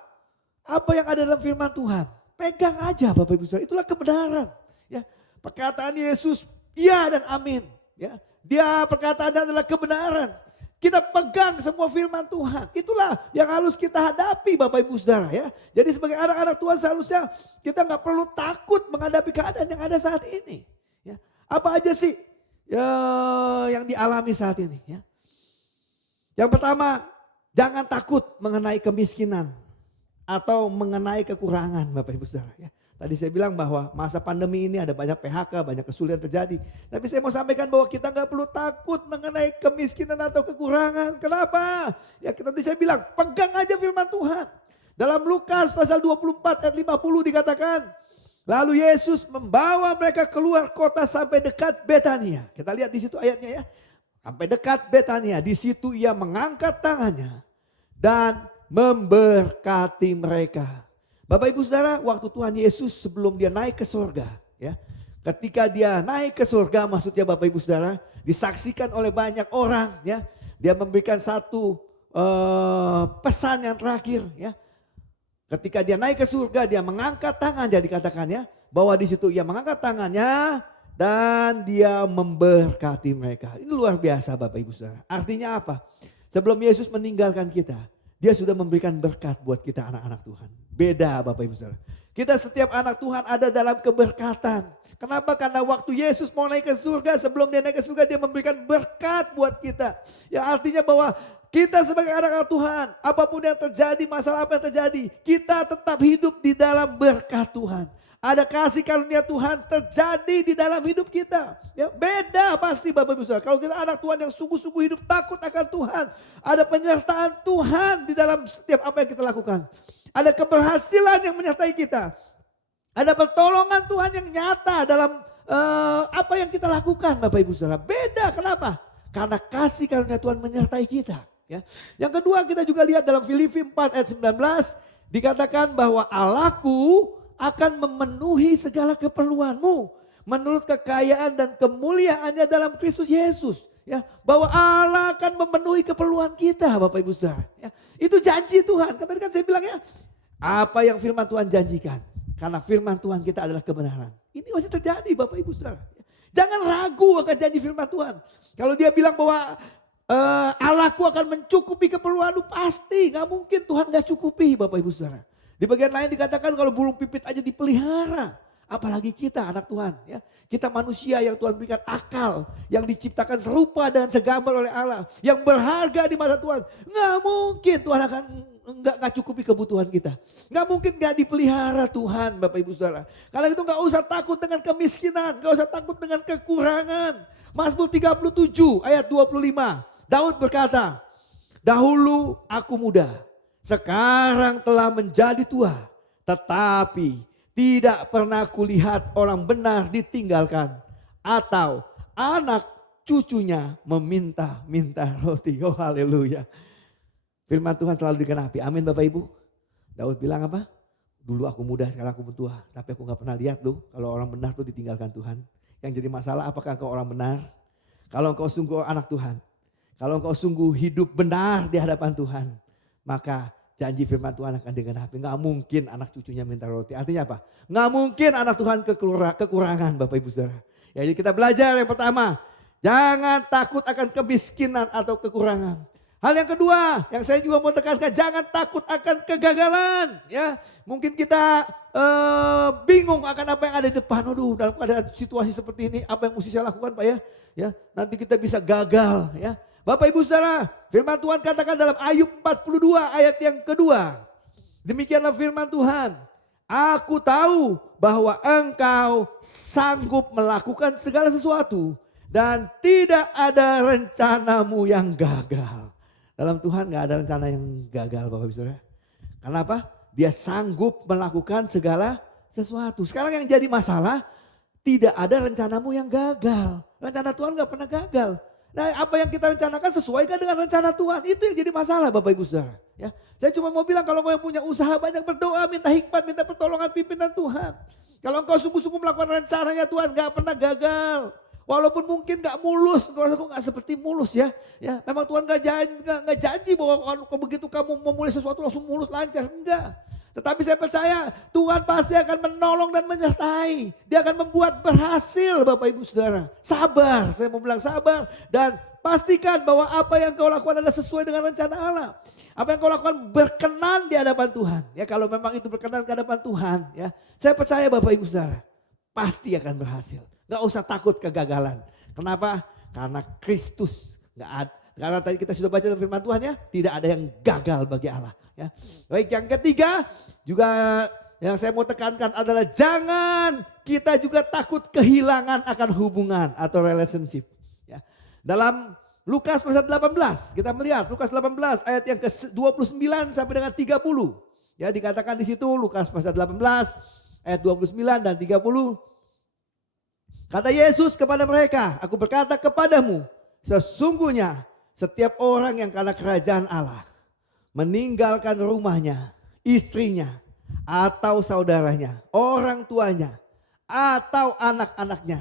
Apa yang ada dalam firman Tuhan? Pegang aja Bapak Ibu Saudara. Itulah kebenaran. Ya, perkataan Yesus iya dan amin. Ya, dia perkataan adalah kebenaran. Kita pegang semua firman Tuhan. Itulah yang harus kita hadapi Bapak Ibu Saudara ya. Jadi sebagai anak-anak Tuhan seharusnya kita nggak perlu takut menghadapi keadaan yang ada saat ini. Ya, apa aja sih yang dialami saat ini? Ya. Yang pertama, jangan takut mengenai kemiskinan atau mengenai kekurangan Bapak Ibu Saudara. Ya. Tadi saya bilang bahwa masa pandemi ini ada banyak PHK, banyak kesulitan terjadi. Tapi saya mau sampaikan bahwa kita nggak perlu takut mengenai kemiskinan atau kekurangan. Kenapa? Ya tadi saya bilang pegang aja firman Tuhan. Dalam Lukas pasal 24 ayat 50 dikatakan. Lalu Yesus membawa mereka keluar kota sampai dekat Betania. Kita lihat di situ ayatnya ya. Sampai dekat Betania. Di situ ia mengangkat tangannya dan memberkati mereka. Bapak Ibu Saudara, waktu Tuhan Yesus sebelum dia naik ke surga, ya, ketika dia naik ke surga, maksudnya Bapak Ibu Saudara, disaksikan oleh banyak orang, ya, dia memberikan satu pesan yang terakhir, ya. Ketika dia naik ke surga, dia mengangkat tangan, jadi dikatakan ya, bahwa di situ ia mengangkat tangannya dan dia memberkati mereka. Ini luar biasa Bapak Ibu Saudara. Artinya apa? Sebelum Yesus meninggalkan kita, dia sudah memberikan berkat buat kita anak-anak Tuhan. Beda Bapak Ibu Saudara. Kita setiap anak Tuhan ada dalam keberkatan. Kenapa? Karena waktu Yesus mau naik ke surga, sebelum dia naik ke surga dia memberikan berkat buat kita. Yang artinya bahwa kita sebagai anak-anak Tuhan, apapun yang terjadi, masalah apa yang terjadi, kita tetap hidup di dalam berkat Tuhan. Ada kasih karunia Tuhan terjadi di dalam hidup kita. Ya, beda pasti Bapak Ibu Saudara. Kalau kita anak Tuhan yang sungguh-sungguh hidup takut akan Tuhan. Ada penyertaan Tuhan di dalam setiap apa yang kita lakukan. Ada keberhasilan yang menyertai kita. Ada pertolongan Tuhan yang nyata dalam apa yang kita lakukan Bapak Ibu Saudara. Beda, kenapa? Karena kasih karunia Tuhan menyertai kita. Ya. Yang kedua kita juga lihat dalam Filipi 4 ayat 19. Dikatakan bahwa Allahku akan memenuhi segala keperluanmu. Menurut kekayaan dan kemuliaannya dalam Kristus Yesus. Ya, bahwa Allah akan memenuhi keperluan kita Bapak Ibu Saudara. Ya, itu janji Tuhan. Tadi kan saya bilang ya, apa yang firman Tuhan janjikan. Karena firman Tuhan kita adalah kebenaran. Ini masih terjadi Bapak Ibu Saudara. Jangan ragu akan janji firman Tuhan. Kalau dia bilang bahwa Allahku akan mencukupi keperluanmu, pasti gak mungkin Tuhan gak cukupi Bapak Ibu Saudara. Di bagian lain dikatakan kalau burung pipit aja dipelihara. Apalagi kita anak Tuhan ya. Kita manusia yang Tuhan berikan akal. Yang diciptakan serupa dan segambar oleh Allah. Yang berharga di mata Tuhan. Nggak mungkin Tuhan akan nggak cukupi kebutuhan kita. Nggak mungkin nggak dipelihara Tuhan Bapak Ibu Saudara. Karena itu nggak usah takut dengan kemiskinan. Nggak usah takut dengan kekurangan. Mazmur 37 ayat 25. Daud berkata, dahulu aku muda. Sekarang telah menjadi tua. Tetapi tidak pernah kulihat orang benar ditinggalkan atau anak cucunya meminta-minta roti. Oh haleluya. Firman Tuhan selalu digenapi. Amin Bapak Ibu. Daud bilang apa? Dulu aku muda, sekarang aku tua. Tapi aku gak pernah lihat loh kalau orang benar tuh ditinggalkan Tuhan. Yang jadi masalah apakah engkau orang benar? Kalau engkau sungguh anak Tuhan. Kalau engkau sungguh hidup benar di hadapan Tuhan. Maka janji firman Tuhan akan digenapi. Nggak mungkin anak cucunya minta roti. Artinya apa? Nggak mungkin anak Tuhan kekurangan Bapak Ibu Saudara. Ya, jadi kita belajar yang pertama. Jangan takut akan kemiskinan atau kekurangan. Hal yang kedua yang saya juga mau tekankan, jangan takut akan kegagalan. Ya, mungkin kita bingung akan apa yang ada di depan. Aduh, dalam keadaan situasi seperti ini, apa yang mesti saya lakukan, Pak ya? Ya, nanti kita bisa gagal. Ya, Bapak Ibu Saudara, firman Tuhan katakan dalam Ayub 42 ayat yang kedua. Demikianlah firman Tuhan. Aku tahu bahwa engkau sanggup melakukan segala sesuatu dan tidak ada rencanamu yang gagal. Dalam Tuhan gak ada rencana yang gagal Bapak Ibu Saudara. Karena apa? Dia sanggup melakukan segala sesuatu. Sekarang yang jadi masalah, tidak ada rencanamu yang gagal. Rencana Tuhan gak pernah gagal. Nah, apa yang kita rencanakan sesuaikan dengan rencana Tuhan. Itu yang jadi masalah Bapak Ibu Saudara. Ya, saya cuma mau bilang kalau kau yang punya usaha banyak berdoa, minta hikmat, minta pertolongan pimpinan Tuhan. Kalau engkau sungguh-sungguh melakukan rencananya Tuhan gak pernah gagal. Walaupun mungkin gak mulus, engkau rasa kok gak seperti mulus ya. Ya, memang Tuhan gak janji bahwa kalau begitu kamu memulai sesuatu langsung mulus lancar. Enggak. Tetapi saya percaya Tuhan pasti akan menolong dan menyertai. Dia akan membuat berhasil Bapak Ibu Saudara. Sabar, saya mau bilang sabar. Dan pastikan bahwa apa yang kau lakukan adalah sesuai dengan rencana Allah. Apa yang kau lakukan berkenan di hadapan Tuhan. Ya, kalau memang itu berkenan di hadapan Tuhan. Ya, saya percaya Bapak Ibu Saudara pasti akan berhasil. Gak usah takut kegagalan. Kenapa? Karena Kristus gak ada. Karena tadi kita sudah baca dalam firman Tuhan ya. Tidak ada yang gagal bagi Allah. Ya. Baik, yang ketiga juga yang saya mau tekankan adalah jangan kita juga takut kehilangan akan hubungan atau relationship. Ya. Dalam Lukas pasal 18 kita melihat Lukas 18 ayat yang ke-29 sampai dengan 30. Ya, dikatakan di situ Lukas pasal 18 ayat 29 dan 30. Kata Yesus kepada mereka, aku berkata kepadamu, sesungguhnya setiap orang yang karena kerajaan Allah meninggalkan rumahnya, istrinya, atau saudaranya, orang tuanya, atau anak-anaknya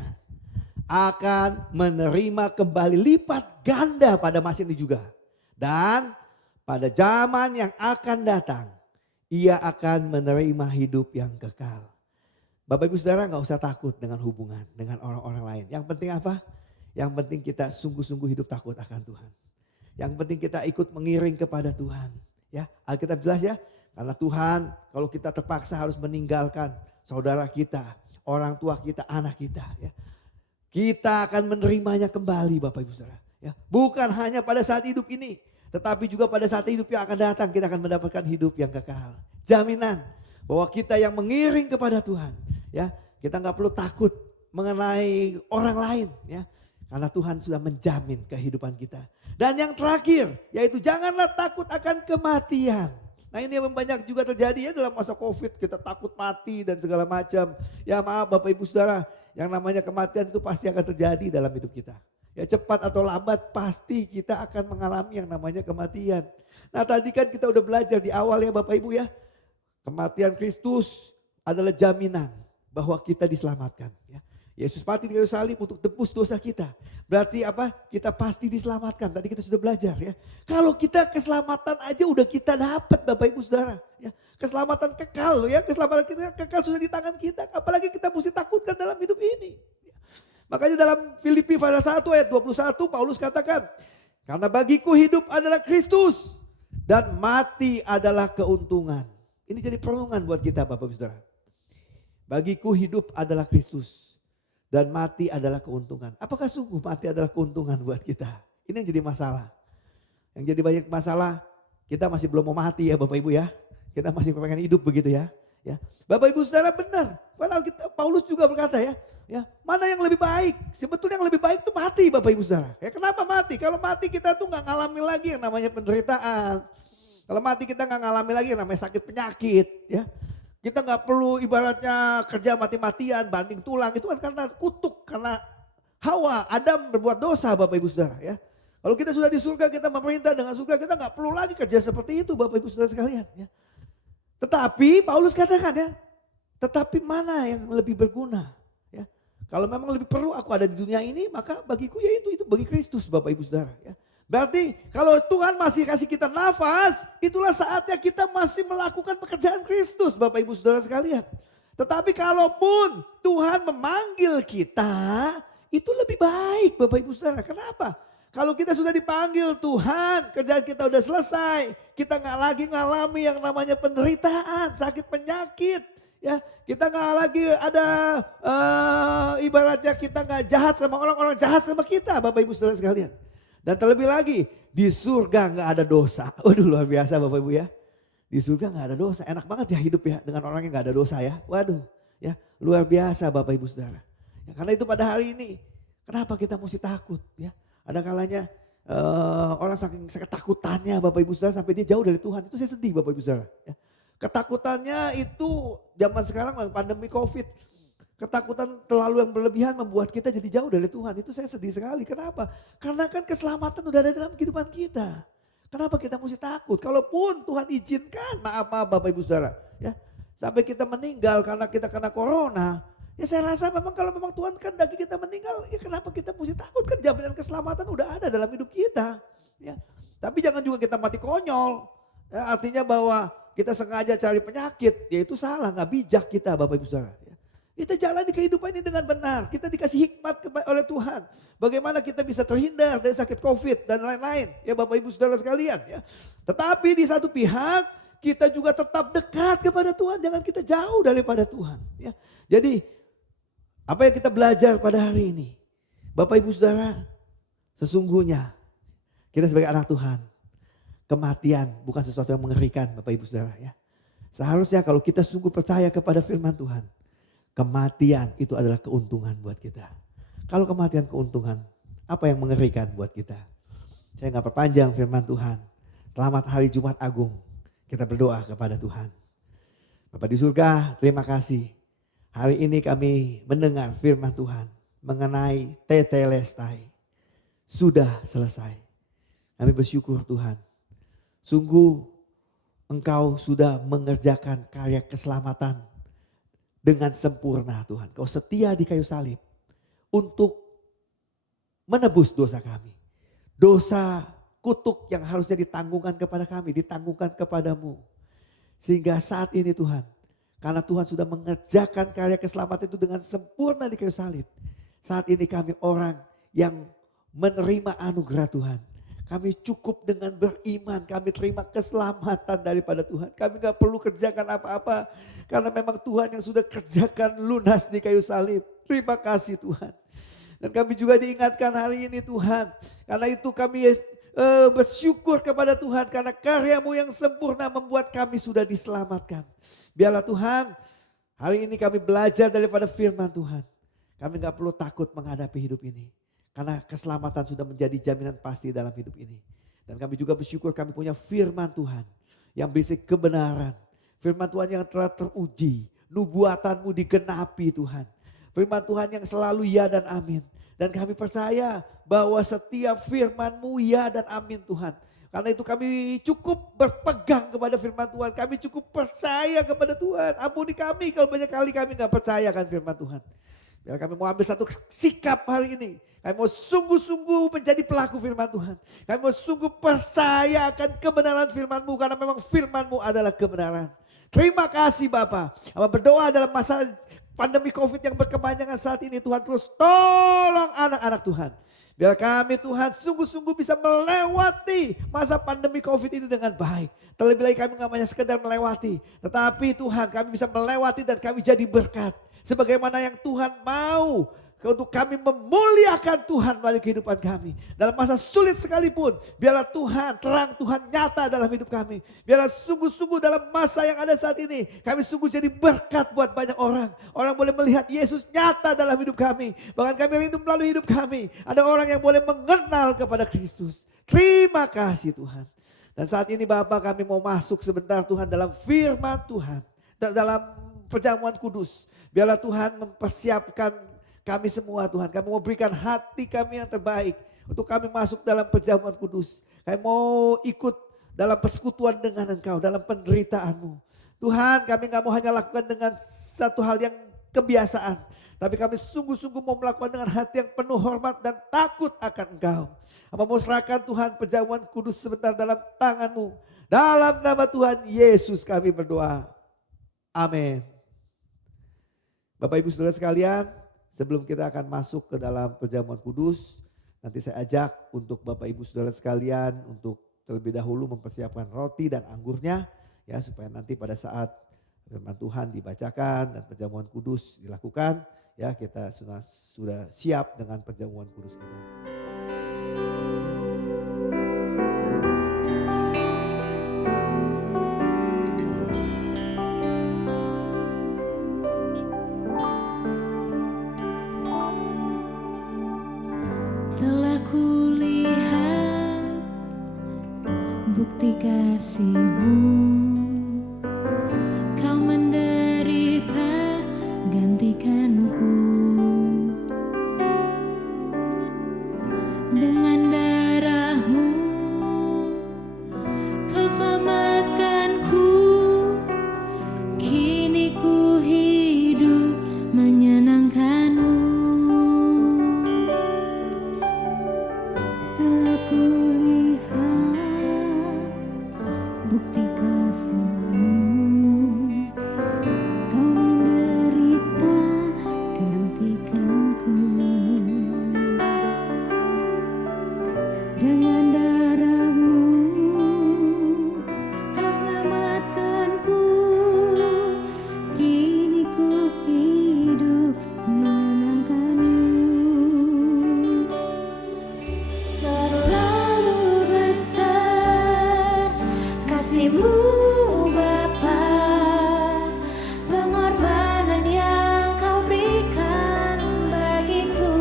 akan menerima kembali lipat ganda pada masa ini juga. Dan pada zaman yang akan datang, ia akan menerima hidup yang kekal. Bapak Ibu Saudara gak usah takut dengan hubungan dengan orang-orang lain. Yang penting apa? Yang penting kita sungguh-sungguh hidup takut akan Tuhan. Yang penting kita ikut mengiring kepada Tuhan. Ya, Alkitab jelas ya. Karena Tuhan kalau kita terpaksa harus meninggalkan saudara kita, orang tua kita, anak kita. Ya, kita akan menerimanya kembali Bapak Ibu Saudara. Ya, bukan hanya pada saat hidup ini. Tetapi juga pada saat hidup yang akan datang kita akan mendapatkan hidup yang kekal. Jaminan bahwa kita yang mengiring kepada Tuhan. Ya, kita nggak perlu takut mengenai orang lain ya, karena Tuhan sudah menjamin kehidupan kita. Dan yang terakhir yaitu janganlah takut akan kematian. Nah, ini yang banyak juga terjadi ya dalam masa COVID, kita takut mati dan segala macam. Ya maaf Bapak Ibu Saudara, yang namanya kematian itu pasti akan terjadi dalam hidup kita. Ya cepat atau lambat pasti kita akan mengalami yang namanya kematian. Nah, tadi kan kita udah belajar di awal ya Bapak Ibu ya, kematian Kristus adalah jaminan bahwa kita diselamatkan. Ya. Yesus mati di kayu salib untuk tebus dosa kita. Berarti apa? Kita pasti diselamatkan. Tadi kita sudah belajar ya. Kalau kita keselamatan aja udah kita dapat Bapak Ibu Saudara. Ya. Keselamatan kekal loh ya. Keselamatan kita kekal sudah di tangan kita. Apalagi kita mesti takutkan dalam hidup ini. Ya. Makanya dalam Filipi pasal 1 ayat 21 Paulus katakan. Karena bagiku hidup adalah Kristus. Dan mati adalah keuntungan. Ini jadi perlindungan buat kita Bapak Ibu Saudara. Bagiku hidup adalah Kristus dan mati adalah keuntungan. Apakah sungguh mati adalah keuntungan buat kita? Ini yang jadi masalah. Yang jadi banyak masalah, kita masih belum mau mati ya Bapak Ibu ya. Kita masih pengen hidup begitu ya. Ya, Bapak Ibu Saudara benar. Padahal Paulus juga berkata ya, mana yang lebih baik? Sebetulnya yang lebih baik itu mati Bapak Ibu Saudara. Ya, kenapa mati? Kalau mati kita tuh nggak ngalami lagi yang namanya penderitaan. Kalau mati kita nggak ngalami lagi yang namanya sakit penyakit ya. Kita nggak perlu ibaratnya kerja mati-matian, banting tulang, itu kan karena kutuk, karena Hawa, Adam berbuat dosa Bapak Ibu Saudara ya. Kalau kita sudah di surga, kita memerintah dengan surga, kita nggak perlu lagi kerja seperti itu Bapak Ibu Saudara sekalian ya. Tetapi Paulus katakan ya, tetapi mana yang lebih berguna ya. Kalau memang lebih perlu aku ada di dunia ini, maka bagiku ya itu bagi Kristus Bapak Ibu Saudara ya. Berarti kalau Tuhan masih kasih kita nafas, itulah saatnya kita masih melakukan pekerjaan Kristus Bapak Ibu Saudara sekalian. Tetapi kalaupun Tuhan memanggil kita, itu lebih baik Bapak Ibu Saudara. Kenapa? Kalau kita sudah dipanggil Tuhan, kerjaan kita udah selesai. Kita nggak lagi ngalami yang namanya penderitaan, sakit penyakit. Ya, kita nggak lagi ada ibaratnya kita nggak jahat sama orang-orang jahat sama kita, Bapak Ibu Saudara sekalian. Dan terlebih lagi di surga nggak ada dosa. Waduh luar biasa Bapak Ibu ya. Di surga nggak ada dosa. Enak banget ya hidup ya dengan orang yang nggak ada dosa ya. Waduh ya luar biasa Bapak Ibu Saudara. Ya, karena itu pada hari ini kenapa kita mesti takut ya. Ada kalanya orang saking ketakutannya Bapak Ibu Saudara sampai dia jauh dari Tuhan. Itu saya sedih Bapak Ibu Saudara. Ya. Ketakutannya itu zaman sekarang pandemi COVID. Ketakutan terlalu yang berlebihan membuat kita jadi jauh dari Tuhan. Itu saya sedih sekali. Kenapa? Karena kan keselamatan udah ada dalam kehidupan kita. Kenapa kita mesti takut? Kalaupun Tuhan izinkan, maaf Bapak Ibu Saudara. Ya, sampai kita meninggal karena kita kena corona. Ya saya rasa memang kalau memang Tuhan kan daging kita meninggal, ya kenapa kita mesti takut? Kan jaminan keselamatan udah ada dalam hidup kita. Ya. Tapi jangan juga kita mati konyol. Ya, artinya bahwa kita sengaja cari penyakit, ya itu salah, nggak bijak kita Bapak Ibu Saudara. Ya. Kita jalani kehidupan ini dengan benar, kita dikasih hikmat oleh Tuhan. Bagaimana kita bisa terhindar dari sakit COVID dan lain-lain, ya Bapak Ibu Saudara sekalian. Ya. Tetapi di satu pihak kita juga tetap dekat kepada Tuhan, jangan kita jauh daripada Tuhan. Ya. Jadi apa yang kita belajar pada hari ini? Bapak Ibu Saudara, sesungguhnya kita sebagai anak Tuhan, kematian bukan sesuatu yang mengerikan Bapak Ibu Saudara ya. Seharusnya kalau kita sungguh percaya kepada firman Tuhan, kematian itu adalah keuntungan buat kita. Kalau kematian keuntungan, apa yang mengerikan buat kita? Saya nggak perpanjang firman Tuhan. Selamat hari Jumat Agung, kita berdoa kepada Tuhan. Bapak di surga, terima kasih. Hari ini kami mendengar firman Tuhan mengenai tetelestai. Sudah selesai. Kami bersyukur Tuhan. Sungguh Engkau sudah mengerjakan karya keselamatan dengan sempurna Tuhan. Kau setia di kayu salib untuk menebus dosa kami. Dosa kutuk yang harusnya ditanggungkan kepada kami, ditanggungkan kepadamu. Sehingga saat ini Tuhan, karena Tuhan sudah mengerjakan karya keselamatan itu dengan sempurna di kayu salib. Saat ini kami orang yang menerima anugerah Tuhan. Kami cukup dengan beriman, kami terima keselamatan daripada Tuhan. Kami gak perlu kerjakan apa-apa. Karena memang Tuhan yang sudah kerjakan lunas di kayu salib. Terima kasih Tuhan. Dan kami juga diingatkan hari ini Tuhan. Karena itu kami bersyukur kepada Tuhan. Karena karyamu yang sempurna membuat kami sudah diselamatkan. Biarlah Tuhan, hari ini kami belajar daripada firman Tuhan. Kami gak perlu takut menghadapi hidup ini. Karena keselamatan sudah menjadi jaminan pasti dalam hidup ini. Dan kami juga bersyukur kami punya firman Tuhan yang berisi kebenaran. Firman Tuhan yang telah teruji. Nubuatanmu digenapi Tuhan. Firman Tuhan yang selalu ya dan amin. Dan kami percaya bahwa setiap firman-Mu ya dan amin Tuhan. Karena itu kami cukup berpegang kepada firman Tuhan. Kami cukup percaya kepada Tuhan. Ampuni kami kalau banyak kali kami gak percaya kan firman Tuhan. Biar kami mau ambil satu sikap hari ini. Kami mau sungguh-sungguh menjadi pelaku firman Tuhan. Kami mau sungguh percaya akan kebenaran firman-Mu. Karena memang firman-Mu adalah kebenaran. Terima kasih Bapak. Kami berdoa dalam masa pandemi COVID yang berkepanjangan saat ini. Tuhan terus tolong anak-anak Tuhan. Biar kami Tuhan sungguh-sungguh bisa melewati masa pandemi COVID ini dengan baik. Terlebih lagi kami gak hanya sekedar melewati. Tetapi Tuhan kami bisa melewati dan kami jadi berkat. Sebagaimana yang Tuhan mau. Untuk kami memuliakan Tuhan melalui kehidupan kami. Dalam masa sulit sekalipun. Biarlah Tuhan, terang Tuhan nyata dalam hidup kami. Biarlah sungguh-sungguh dalam masa yang ada saat ini. Kami sungguh jadi berkat buat banyak orang. Orang boleh melihat Yesus nyata dalam hidup kami. Bahkan kami rindu melalui hidup kami. Ada orang yang boleh mengenal kepada Kristus. Terima kasih Tuhan. Dan saat ini Bapak kami mau masuk sebentar Tuhan dalam firman Tuhan. Dalam perjamuan kudus. Biarlah Tuhan mempersiapkan kami semua Tuhan, kami mau berikan hati kami yang terbaik untuk kami masuk dalam perjamuan kudus. Kami mau ikut dalam persekutuan dengan Engkau, dalam penderitaan-Mu. Tuhan kami gak mau hanya lakukan dengan satu hal yang kebiasaan. Tapi kami sungguh-sungguh mau melakukan dengan hati yang penuh hormat dan takut akan Engkau. Kami mau serahkan Tuhan perjamuan kudus sebentar dalam tangan-Mu. Dalam nama Tuhan Yesus kami berdoa. Amin. Bapak Ibu Saudara sekalian, sebelum kita akan masuk ke dalam perjamuan kudus, Nanti saya ajak untuk Bapak Ibu Saudara sekalian untuk terlebih dahulu mempersiapkan roti dan anggurnya ya, supaya nanti pada saat firman Tuhan dibacakan dan perjamuan kudus dilakukan ya, kita sudah siap dengan perjamuan kudus kita. Telah kulihat bukti kasih-Mu, Kau menderita gantikanku. Dengan darah-Mu Kau selamatkanku. Kini ku hidup menyenangkan-Mu. Telah kulihat bukti kasih-Mu, Kau menderita gantikanku. Dengan darah-Mu Kau selamatkanku. Kini ku hidup menyenangkan-Mu. Terlalu besar kasih-Mu Bapa, pengorbanan yang Kau berikan bagiku.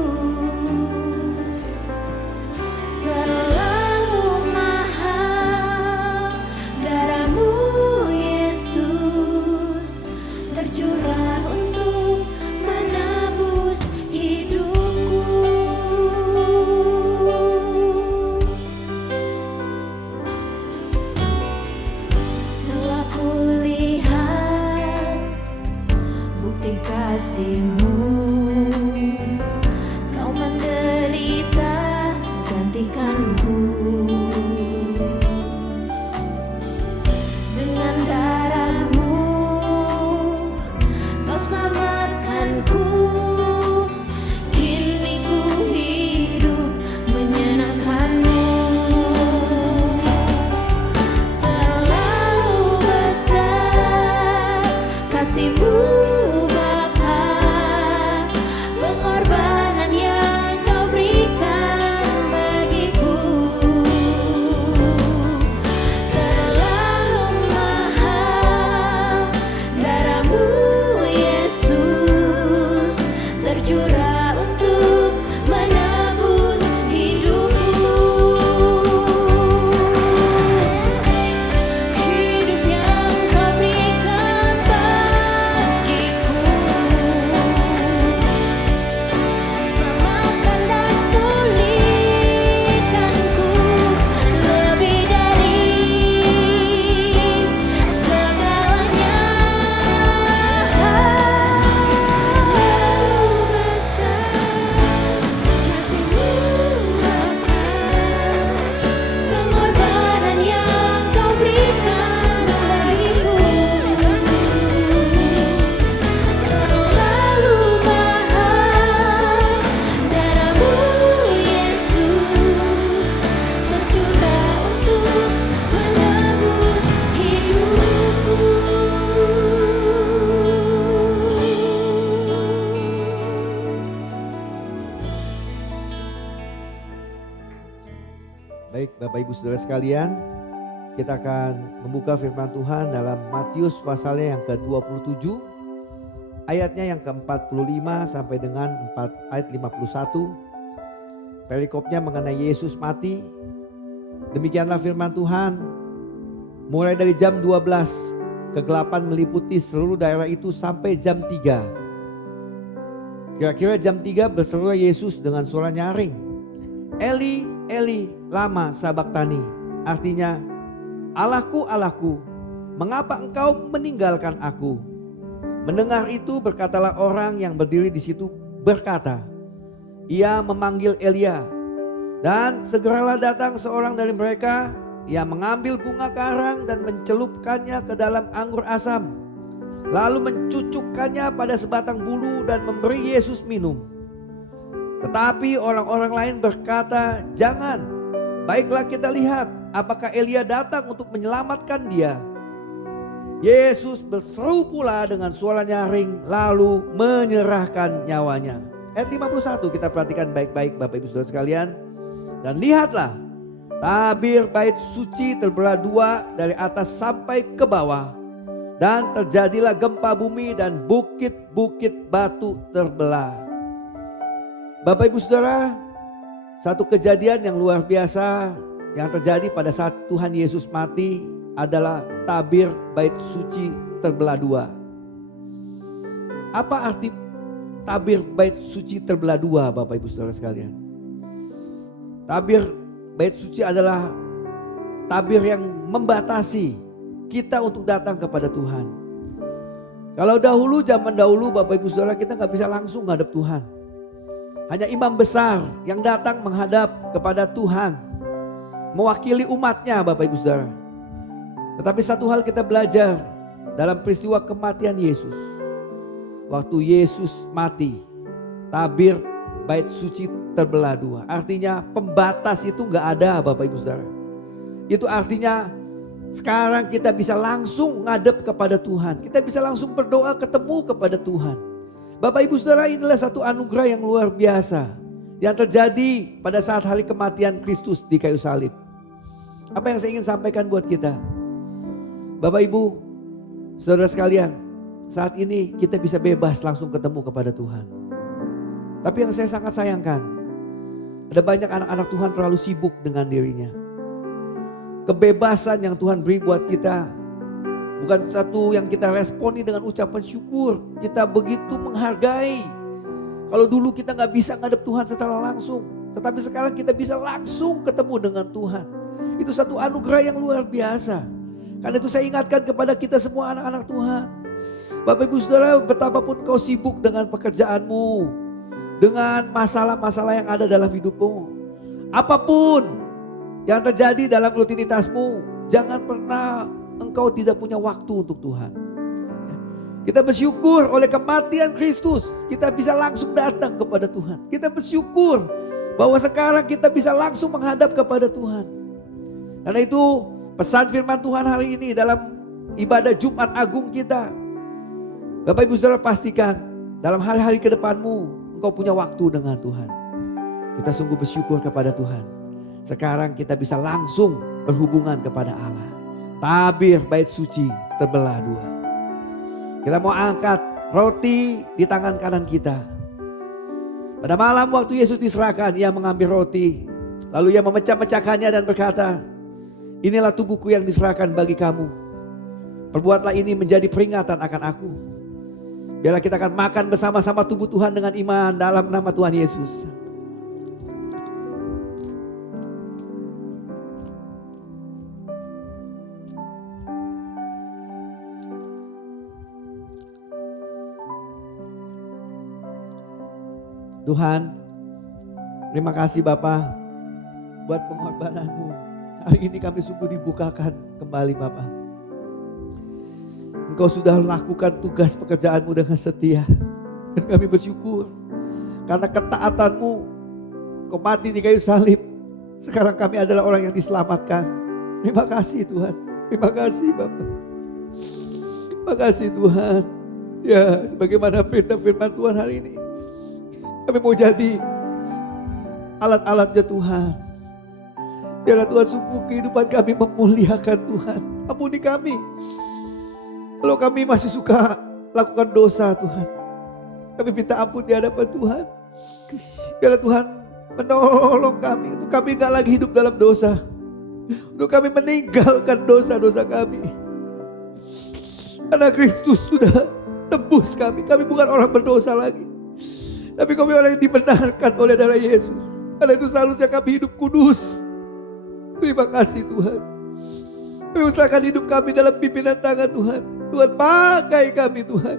Terlalu mahal darah-Mu Yesus, tercurah untuk menebus hidupku. Telah kulihat bukti kasih-Mu, Kau menderita gantikanku. Dengan darah-Mu Kau selamatkanku. Kini ku hidup menyenangkan-Mu. Terlalu besar kasih-Mu Bapa, pengorbanan yang Kau berikan bagiku. Terlalu mahal darah-Mu Yesus, tercurah untuk menebus hidupku. Hidup yang Kau berikan bagiku, selamatkan dan pulihkanku lebih dari segalanya. Pengorbanan yang Kau berikan bagiku, terlalu mahal darah-Mu Yesus, tercurah untuk menebus hidupku. Baik Bapak Ibu Saudara sekalian, kita akan membuka firman Tuhan dalam Matius pasalnya yang ke-27, ayatnya yang ke-45 sampai dengan ayat 51. Perikopnya mengenai Yesus mati. Demikianlah firman Tuhan. Mulai dari jam 12, kegelapan meliputi seluruh daerah itu sampai jam 3. Kira-kira jam 3 berserulah Yesus dengan suara nyaring, Eli, Eli, lama sabachthani. Artinya, Allahku, Allahku, mengapa engkau meninggalkan aku? Mendengar itu berkatalah orang yang berdiri di situ berkata, ia memanggil Elia. Dan segeralah datang seorang dari mereka yang mengambil bunga karang dan mencelupkannya ke dalam anggur asam. Lalu mencucukkannya pada sebatang bulu dan memberi Yesus minum. Tetapi orang-orang lain berkata, jangan, baiklah kita lihat apakah Elia datang untuk menyelamatkan dia. Yesus berseru pula dengan suara nyaring lalu menyerahkan nyawanya. Ayat 51 kita perhatikan baik-baik Bapak Ibu Saudara sekalian. Dan lihatlah, tabir bait suci terbelah dua dari atas sampai ke bawah. Dan terjadilah gempa bumi dan bukit-bukit batu terbelah. Bapak Ibu Saudara, satu kejadian yang luar biasa yang terjadi pada saat Tuhan Yesus mati adalah tabir bait suci terbelah dua. Apa arti tabir bait suci terbelah dua Bapak Ibu Saudara sekalian? Tabir bait suci adalah tabir yang membatasi kita untuk datang kepada Tuhan. Kalau dahulu, zaman dahulu Bapak Ibu Saudara, kita gak bisa langsung ngadep Tuhan. Hanya imam besar yang datang menghadap kepada Tuhan, mewakili umatnya Bapak Ibu Saudara. Tetapi satu hal kita belajar dalam peristiwa kematian Yesus. Waktu Yesus mati, tabir bait suci terbelah dua. Artinya pembatas itu gak ada Bapak Ibu Saudara. Itu artinya sekarang kita bisa langsung ngadep kepada Tuhan. Kita bisa langsung berdoa ketemu kepada Tuhan. Bapak Ibu Saudara, inilah satu anugerah yang luar biasa yang terjadi pada saat hari kematian Kristus di kayu salib. Apa yang saya ingin sampaikan buat kita? Bapak Ibu Saudara sekalian, saat ini kita bisa bebas langsung ketemu kepada Tuhan. Tapi yang saya sangat sayangkan, ada banyak anak-anak Tuhan terlalu sibuk dengan dirinya. Kebebasan yang Tuhan beri buat kita bukan satu yang kita responi dengan ucapan syukur. Kita begitu menghargai. Kalau dulu kita gak bisa ngadep Tuhan secara langsung, tetapi sekarang kita bisa langsung ketemu dengan Tuhan. Itu satu anugerah yang luar biasa. Karena itu saya ingatkan kepada kita semua anak-anak Tuhan. Bapak Ibu Saudara, betapapun kau sibuk dengan pekerjaanmu, dengan masalah-masalah yang ada dalam hidupmu, apapun yang terjadi dalam rutinitasmu, jangan pernah engkau tidak punya waktu untuk Tuhan. Kita bersyukur oleh kematian Kristus, kita bisa langsung datang kepada Tuhan. Kita bersyukur bahwa sekarang kita bisa langsung menghadap kepada Tuhan. Karena itu pesan firman Tuhan hari ini dalam ibadah Jumat Agung kita. Bapak Ibu Saudara, pastikan dalam hari-hari ke depanmu engkau punya waktu dengan Tuhan. Kita sungguh bersyukur kepada Tuhan. Sekarang kita bisa langsung berhubungan kepada Allah. Tabir bait suci terbelah dua. Kita mau angkat roti di tangan kanan kita. Pada malam waktu Yesus diserahkan, ia mengambil roti. Lalu ia memecah-mecahkannya dan berkata, inilah tubuhku yang diserahkan bagi kamu. Perbuatlah ini menjadi peringatan akan aku. Biarlah kita akan makan bersama-sama tubuh Tuhan dengan iman dalam nama Tuhan Yesus. Tuhan, terima kasih Bapa buat pengorbananmu. Hari ini kami sungguh dibukakan kembali Bapa. Engkau sudah lakukan tugas pekerjaanmu dengan setia. Dan kami bersyukur karena ketaatanmu, Engkau mati di kayu salib. Sekarang kami adalah orang yang diselamatkan. Terima kasih Tuhan. Terima kasih Bapa. Terima kasih Tuhan. Ya, sebagaimana perintah firman Tuhan hari ini, kami mau jadi alat-alatnya Tuhan. Biarlah Tuhan sungguh kehidupan kami memuliakan Tuhan. Ampuni kami kalau kami masih suka lakukan dosa Tuhan. Kami minta ampun di hadapan Tuhan. Biarlah Tuhan menolong kami untuk kami gak lagi hidup dalam dosa. Untuk kami meninggalkan dosa-dosa kami. Karena Kristus sudah tebus kami. Kami bukan orang berdosa lagi, tapi kami orang yang dibenarkan oleh darah Yesus. Karena itu seharusnya kami hidup kudus. Terima kasih Tuhan. Kami usahakan hidup kami dalam pimpinan tangan Tuhan. Tuhan pakai kami Tuhan.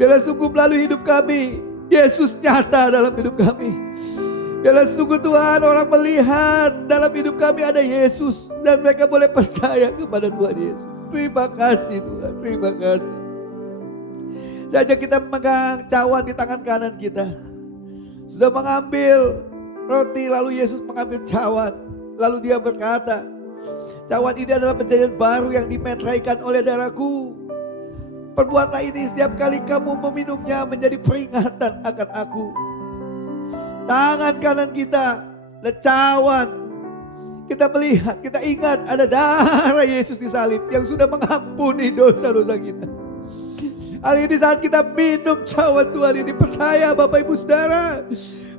Biarlah sungguh melalui hidup kami Yesus nyata dalam hidup kami. Biarlah sungguh Tuhan orang melihat dalam hidup kami ada Yesus. Dan mereka boleh percaya kepada Tuhan Yesus. Terima kasih Tuhan. Terima kasih. Saja kita memegang cawan di tangan kanan kita. sudah mengambil roti, lalu Yesus mengambil cawan. Lalu dia berkata, cawan ini adalah perjanjian baru yang dimeteraikan oleh darahku. Perbuatlah ini setiap kali kamu meminumnya menjadi peringatan akan aku. Tangan kanan kita, cawan. Kita melihat, kita ingat ada darah Yesus di salib yang sudah mengampuni dosa-dosa kita. Hari ini saat kita minum cawan Tuhan ini, percaya Bapak Ibu Saudara,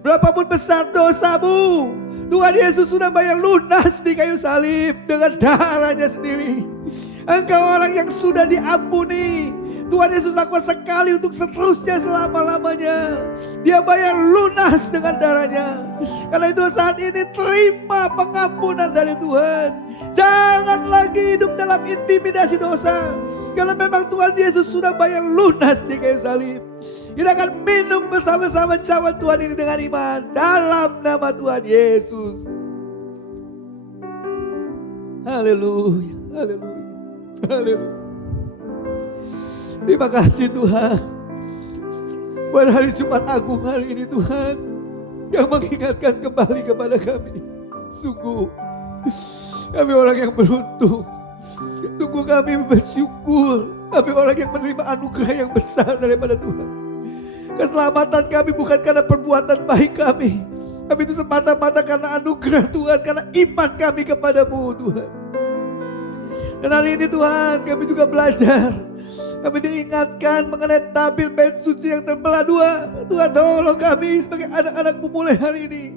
berapapun besar dosamu, Tuhan Yesus sudah bayar lunas di kayu salib dengan darahnya sendiri. Engkau orang yang sudah diampuni. Tuhan Yesus lakukan sekali untuk seterusnya selama-lamanya. Dia bayar lunas dengan darahnya. Karena itu saat ini terima pengampunan dari Tuhan. Jangan lagi hidup dalam intimidasi dosa. Karena memang Tuhan Yesus sudah bayar lunas di kayu salib. Kita akan minum bersama-sama cawan Tuhan ini dengan iman. Dalam nama Tuhan Yesus. Haleluya, haleluya, haleluya. Terima kasih Tuhan. Pada hari Jumat Agung hari ini Tuhan, yang mengingatkan kembali kepada kami. Sungguh kami orang yang beruntung. Sungguh kami bersyukur. Kami orang yang menerima anugerah yang besar daripada Tuhan. Keselamatan kami bukan karena perbuatan baik kami. Tapi itu semata-mata karena anugerah Tuhan. Karena iman kami kepadamu Tuhan. Dan hari ini Tuhan kami juga belajar. Kami diingatkan mengenai tabir bait suci yang terbelah dua. Tuhan tolong kami sebagai anak-anak-Mu mulai hari ini.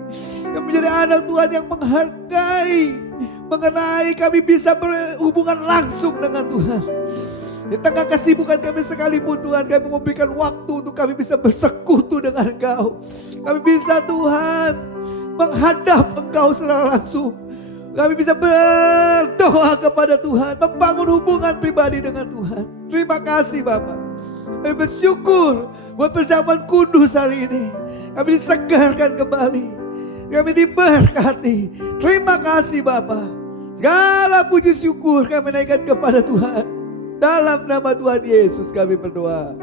Yang menjadi anak Tuhan yang menghargai. Mengenai kami bisa berhubungan langsung dengan Tuhan. Di tengah kesibukan kami sekalipun Tuhan, kami memberikan waktu untuk kami bisa bersekutu dengan Engkau. Kami bisa Tuhan menghadap Engkau secara langsung. Kami bisa berdoa kepada Tuhan, membangun hubungan pribadi dengan Tuhan. Terima kasih Bapak. Kami bersyukur buat perjamuan kudus hari ini. Kami disegarkan kembali. Kami diberkati. Terima kasih Bapak. Segala puji syukur kami naikkan kepada Tuhan. Dalam nama Tuhan Yesus kami berdoa.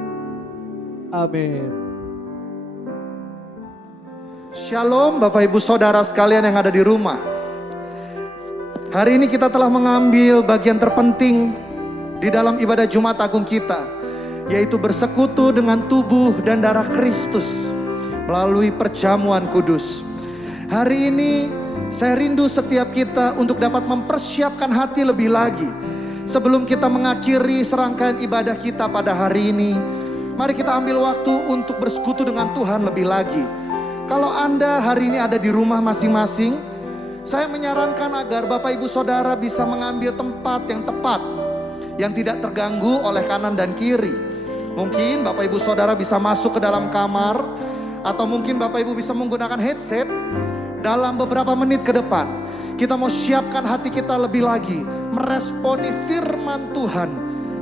Amin. Shalom Bapak Ibu Saudara sekalian yang ada di rumah. Hari ini kita telah mengambil bagian terpenting di dalam ibadah Jumat Agung kita, yaitu bersekutu dengan tubuh dan darah Kristus melalui perjamuan kudus. Hari ini saya rindu setiap kita untuk dapat mempersiapkan hati lebih lagi. Sebelum kita mengakhiri serangkaian ibadah kita pada hari ini, mari kita ambil waktu untuk bersekutu dengan Tuhan lebih lagi. Kalau Anda hari ini ada di rumah masing-masing, saya menyarankan agar Bapak Ibu Saudara bisa mengambil tempat yang tepat, yang tidak terganggu oleh kanan dan kiri. Mungkin Bapak Ibu Saudara bisa masuk ke dalam kamar, atau mungkin Bapak Ibu bisa menggunakan headset. Dalam beberapa menit ke depan, kita mau siapkan hati kita lebih lagi, meresponi firman Tuhan,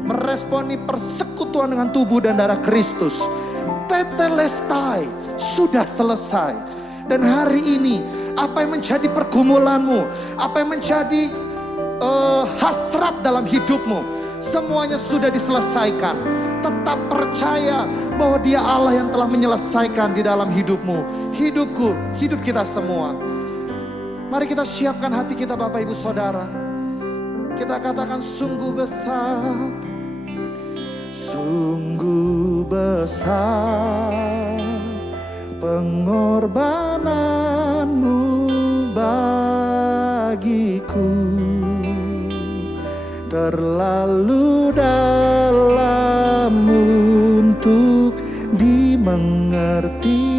meresponi persekutuan dengan tubuh dan darah Kristus. Tetelestai, sudah selesai. Dan hari ini, apa yang menjadi pergumulanmu, apa yang menjadi hasrat dalam hidupmu, semuanya sudah diselesaikan. Tetap percaya bahwa Dia Allah yang telah menyelesaikan di dalam hidupmu, hidupku, hidup kita semua. Mari kita siapkan hati kita Bapak Ibu Saudara. Kita katakan sungguh besar, sungguh besar pengorbananmu bagiku. Terlalu dalam untuk dimengerti.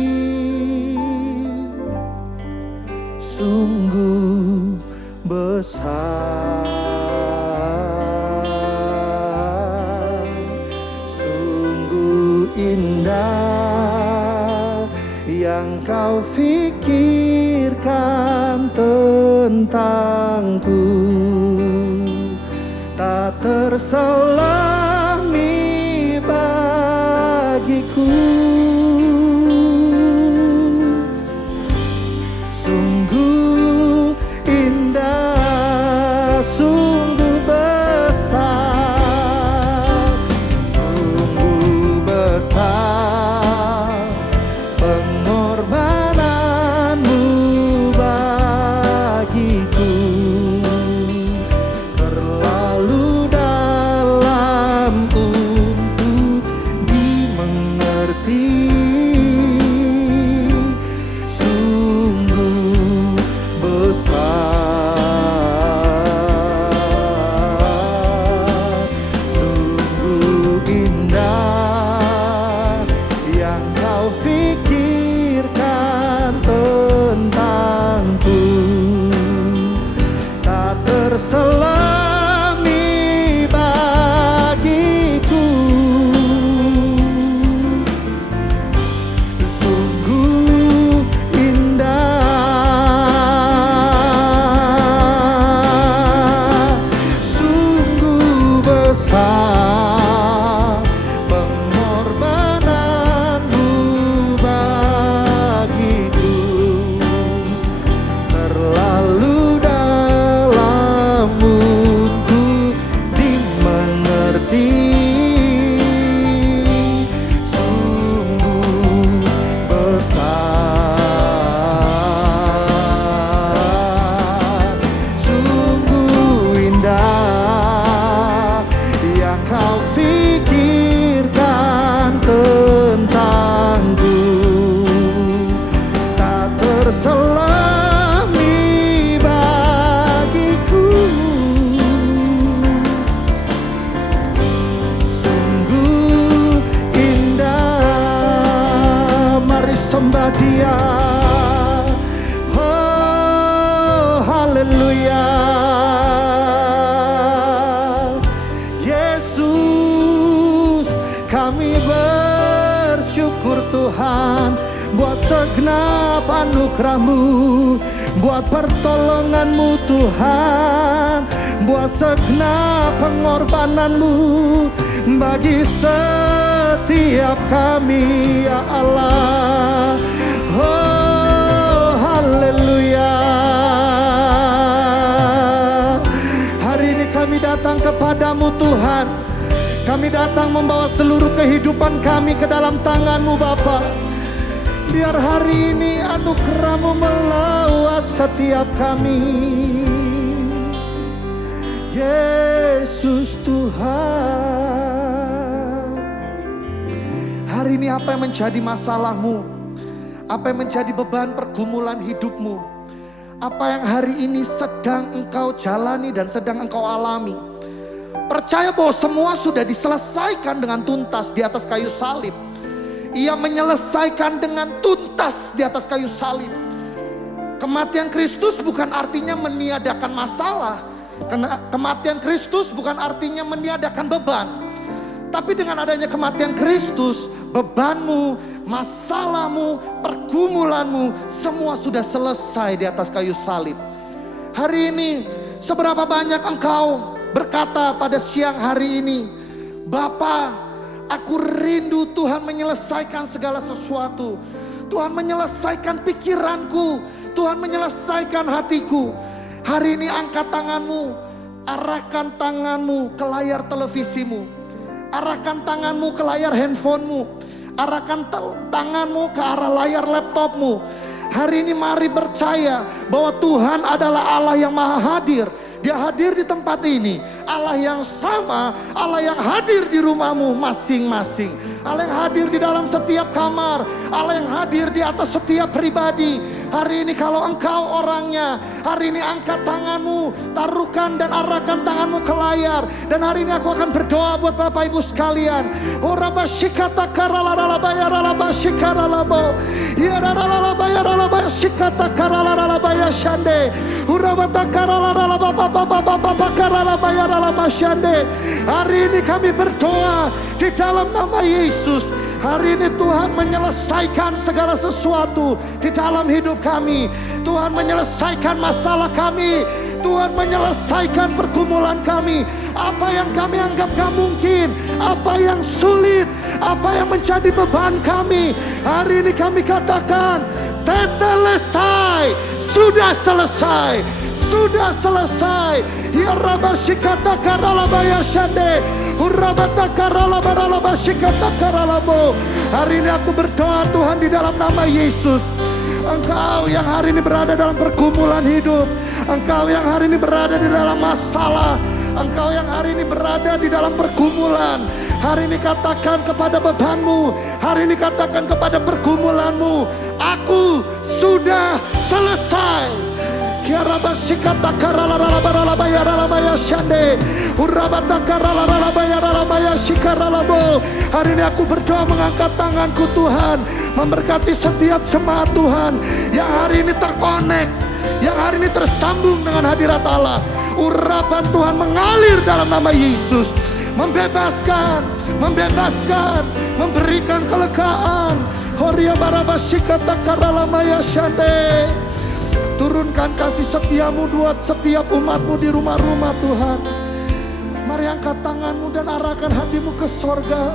Sungguh besar, sungguh indah yang kau pikirkan tentangku. Tak terselami bagiku. Sungguh indah, sungguh besar, sungguh besar pengorbanan Dia. Oh, haleluya. Yesus, kami bersyukur Tuhan buat segenap anugerah-Mu, buat pertolongan-Mu Tuhan, buat segenap pengorbanan-Mu bagi setiap kami ya Allah. Oh haleluya. Hari ini kami datang kepadamu Tuhan. Kami datang membawa seluruh kehidupan kami ke dalam tangan-Mu Bapa. Biar hari ini anugerah-Mu melawat setiap kami. Yesus Tuhan. Hari ini apa yang menjadi masalahmu? Apa yang menjadi beban pergumulan hidupmu? Apa yang hari ini sedang engkau jalani dan sedang engkau alami? Percaya bahwa semua sudah diselesaikan dengan tuntas di atas kayu salib. Ia menyelesaikan dengan tuntas di atas kayu salib. Kematian Kristus bukan artinya meniadakan masalah. Kematian Kristus bukan artinya meniadakan beban. Tapi dengan adanya kematian Kristus, bebanmu, masalahmu, pergumulanmu, semua sudah selesai di atas kayu salib. Hari ini, seberapa banyak engkau berkata pada siang hari ini, Bapa, aku rindu Tuhan menyelesaikan segala sesuatu. Tuhan menyelesaikan pikiranku. Tuhan menyelesaikan hatiku. Hari ini angkat tanganmu. Arahkan tanganmu ke layar televisimu. Arahkan tanganmu ke layar handphonemu. Arahkan tanganmu ke arah layar laptopmu. Hari ini mari percaya bahwa Tuhan adalah Allah yang maha hadir. Dia hadir di tempat ini. Allah yang sama, Allah yang hadir di rumahmu masing-masing. Allah yang hadir di dalam setiap kamar. Allah yang hadir di atas setiap pribadi. Hari ini kalau engkau orangnya, hari ini angkat tanganmu, taruhkan dan arahkan tanganmu ke layar. Dan hari ini aku akan berdoa buat Bapak Ibu sekalian. Orabashikata karalalalabaya ralabashikaralabo. Yaralalalabaya ralabashikata karalalalabaya shande. Urabata karalalalababa. Hari ini kami berdoa di dalam nama Yesus. Hari ini Tuhan menyelesaikan segala sesuatu di dalam hidup kami. Tuhan menyelesaikan masalah kami. Tuhan menyelesaikan pergumulan kami. Apa yang kami anggap gak mungkin, apa yang sulit, apa yang menjadi beban kami, hari ini kami katakan tetelestai, sudah selesai. Sudah selesai. Ya rabashikata karalabaya shande. Urabata karalabaralabashikata karalabo. Hari ini aku berdoa Tuhan di dalam nama Yesus. Engkau yang hari ini berada dalam pergumulan hidup. Engkau yang hari ini berada di dalam masalah. Engkau yang hari ini berada di dalam pergumulan. Hari ini katakan kepada bebanmu. Hari ini katakan kepada pergumulanmu. Aku sudah selesai. Kiarabasikata karalalalabaya ralabaya shande. Urabata karalalalabaya ralabaya shikaralabo. Hari ini aku berdoa mengangkat tanganku Tuhan, memberkati setiap jemaat Tuhan yang hari ini terkonek, yang hari ini tersambung dengan hadirat Allah. Urapan Tuhan mengalir dalam nama Yesus, membebaskan, memberikan kelegaan. Horia barabasikata karalamaya shande. Turunkan kasih setiamu buat setiap umatmu di rumah-rumah Tuhan. Mari angkat tanganmu dan arahkan hatimu ke sorga.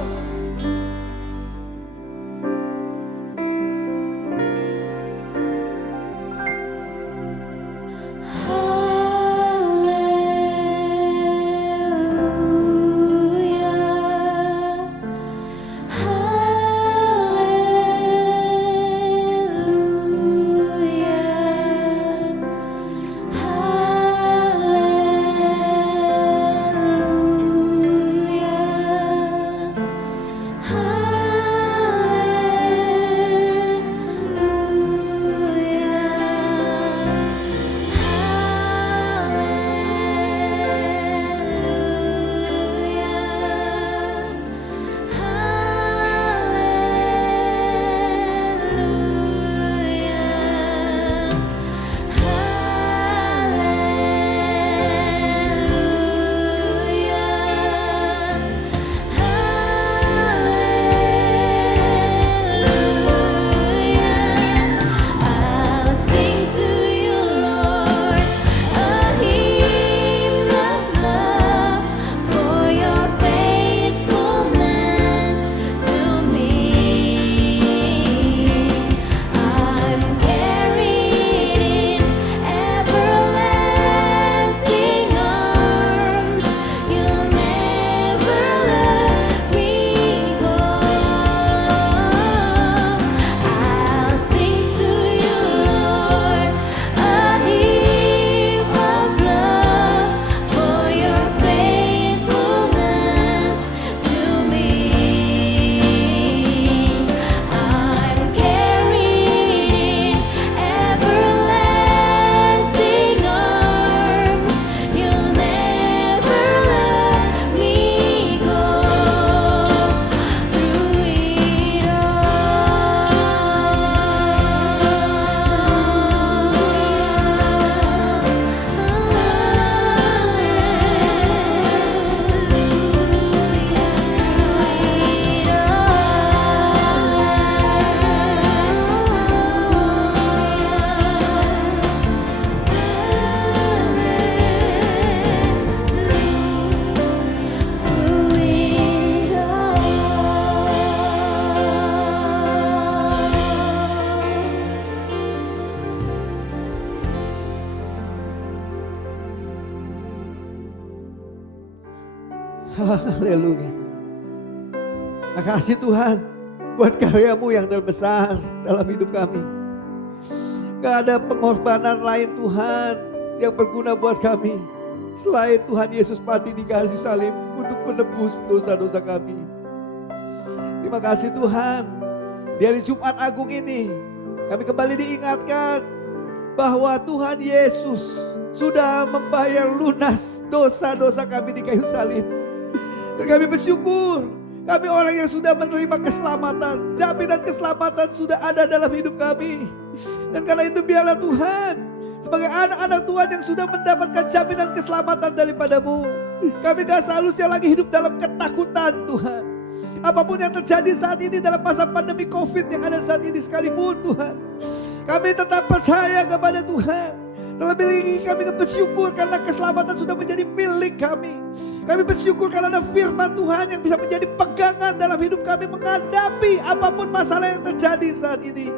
Haleluya. Makasih Tuhan buat karya-Mu yang terbesar dalam hidup kami. Gak ada pengorbanan lain Tuhan yang berguna buat kami selain Tuhan Yesus mati di kayu salib untuk menebus dosa-dosa kami. Terima kasih Tuhan. Di hari Jumat Agung ini kami kembali diingatkan bahwa Tuhan Yesus sudah membayar lunas dosa-dosa kami di kayu salib. Dan kami bersyukur, kami orang yang sudah menerima keselamatan, jaminan keselamatan sudah ada dalam hidup kami. Dan karena itu biarlah Tuhan, sebagai anak-anak Tuhan yang sudah mendapatkan jaminan keselamatan daripada-Mu, kami gak seharusnya lagi hidup dalam ketakutan Tuhan. Apapun yang terjadi saat ini dalam masa pandemi COVID yang ada saat ini sekalipun Tuhan, kami tetap percaya kepada Tuhan. Terlebih lagi kami bersyukur karena keselamatan sudah menjadi milik kami. Kami bersyukur karena ada firman Tuhan yang bisa menjadi pegangan dalam hidup kami menghadapi apapun masalah yang terjadi saat ini.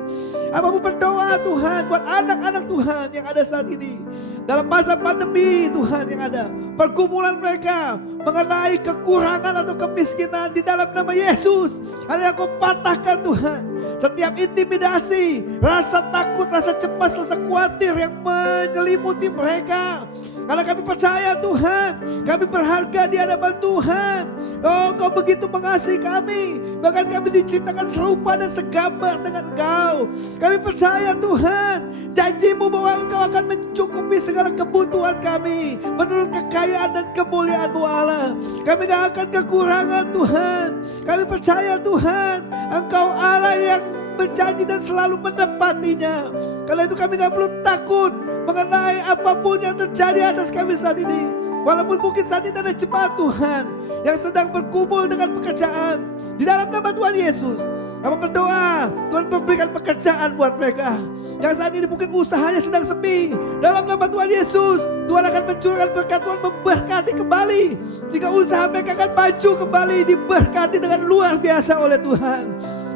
Apapun berdoa Tuhan buat anak-anak Tuhan yang ada saat ini. Dalam masa pandemi Tuhan yang ada. Pergumulan mereka mengenai kekurangan atau kemiskinan di dalam nama Yesus. Hal yang Kau patahkan Tuhan. Setiap intimidasi, rasa takut, rasa cemas, rasa khawatir yang menyelimuti mereka. Karena kami percaya Tuhan, kami berharga di hadapan Tuhan. Oh, Kau begitu mengasihi kami. Bahkan kami diciptakan serupa dan segambar dengan Engkau. Kami percaya Tuhan, janji-Mu bahwa Engkau akan mencukupi segala kebutuhan kami menurut kekayaan dan kemuliaan-Mu Allah. Kami gak akan kekurangan Tuhan. Kami percaya Tuhan, Engkau Allah yang berjanji dan selalu menepatinya. Karena itu kami gak perlu takut mengenai apapun yang terjadi atas kami saat ini. Walaupun mungkin saat ini ada jemaat Tuhan yang sedang bergumul dengan pekerjaan. Di dalam nama Tuhan Yesus, kami berdoa Tuhan memberikan pekerjaan buat mereka. Yang saat ini mungkin usahanya sedang sepi. Dalam nama Tuhan Yesus, Tuhan akan mencurahkan berkat, Tuhan memberkati kembali. Sehingga usaha mereka akan maju kembali, diberkati dengan luar biasa oleh Tuhan.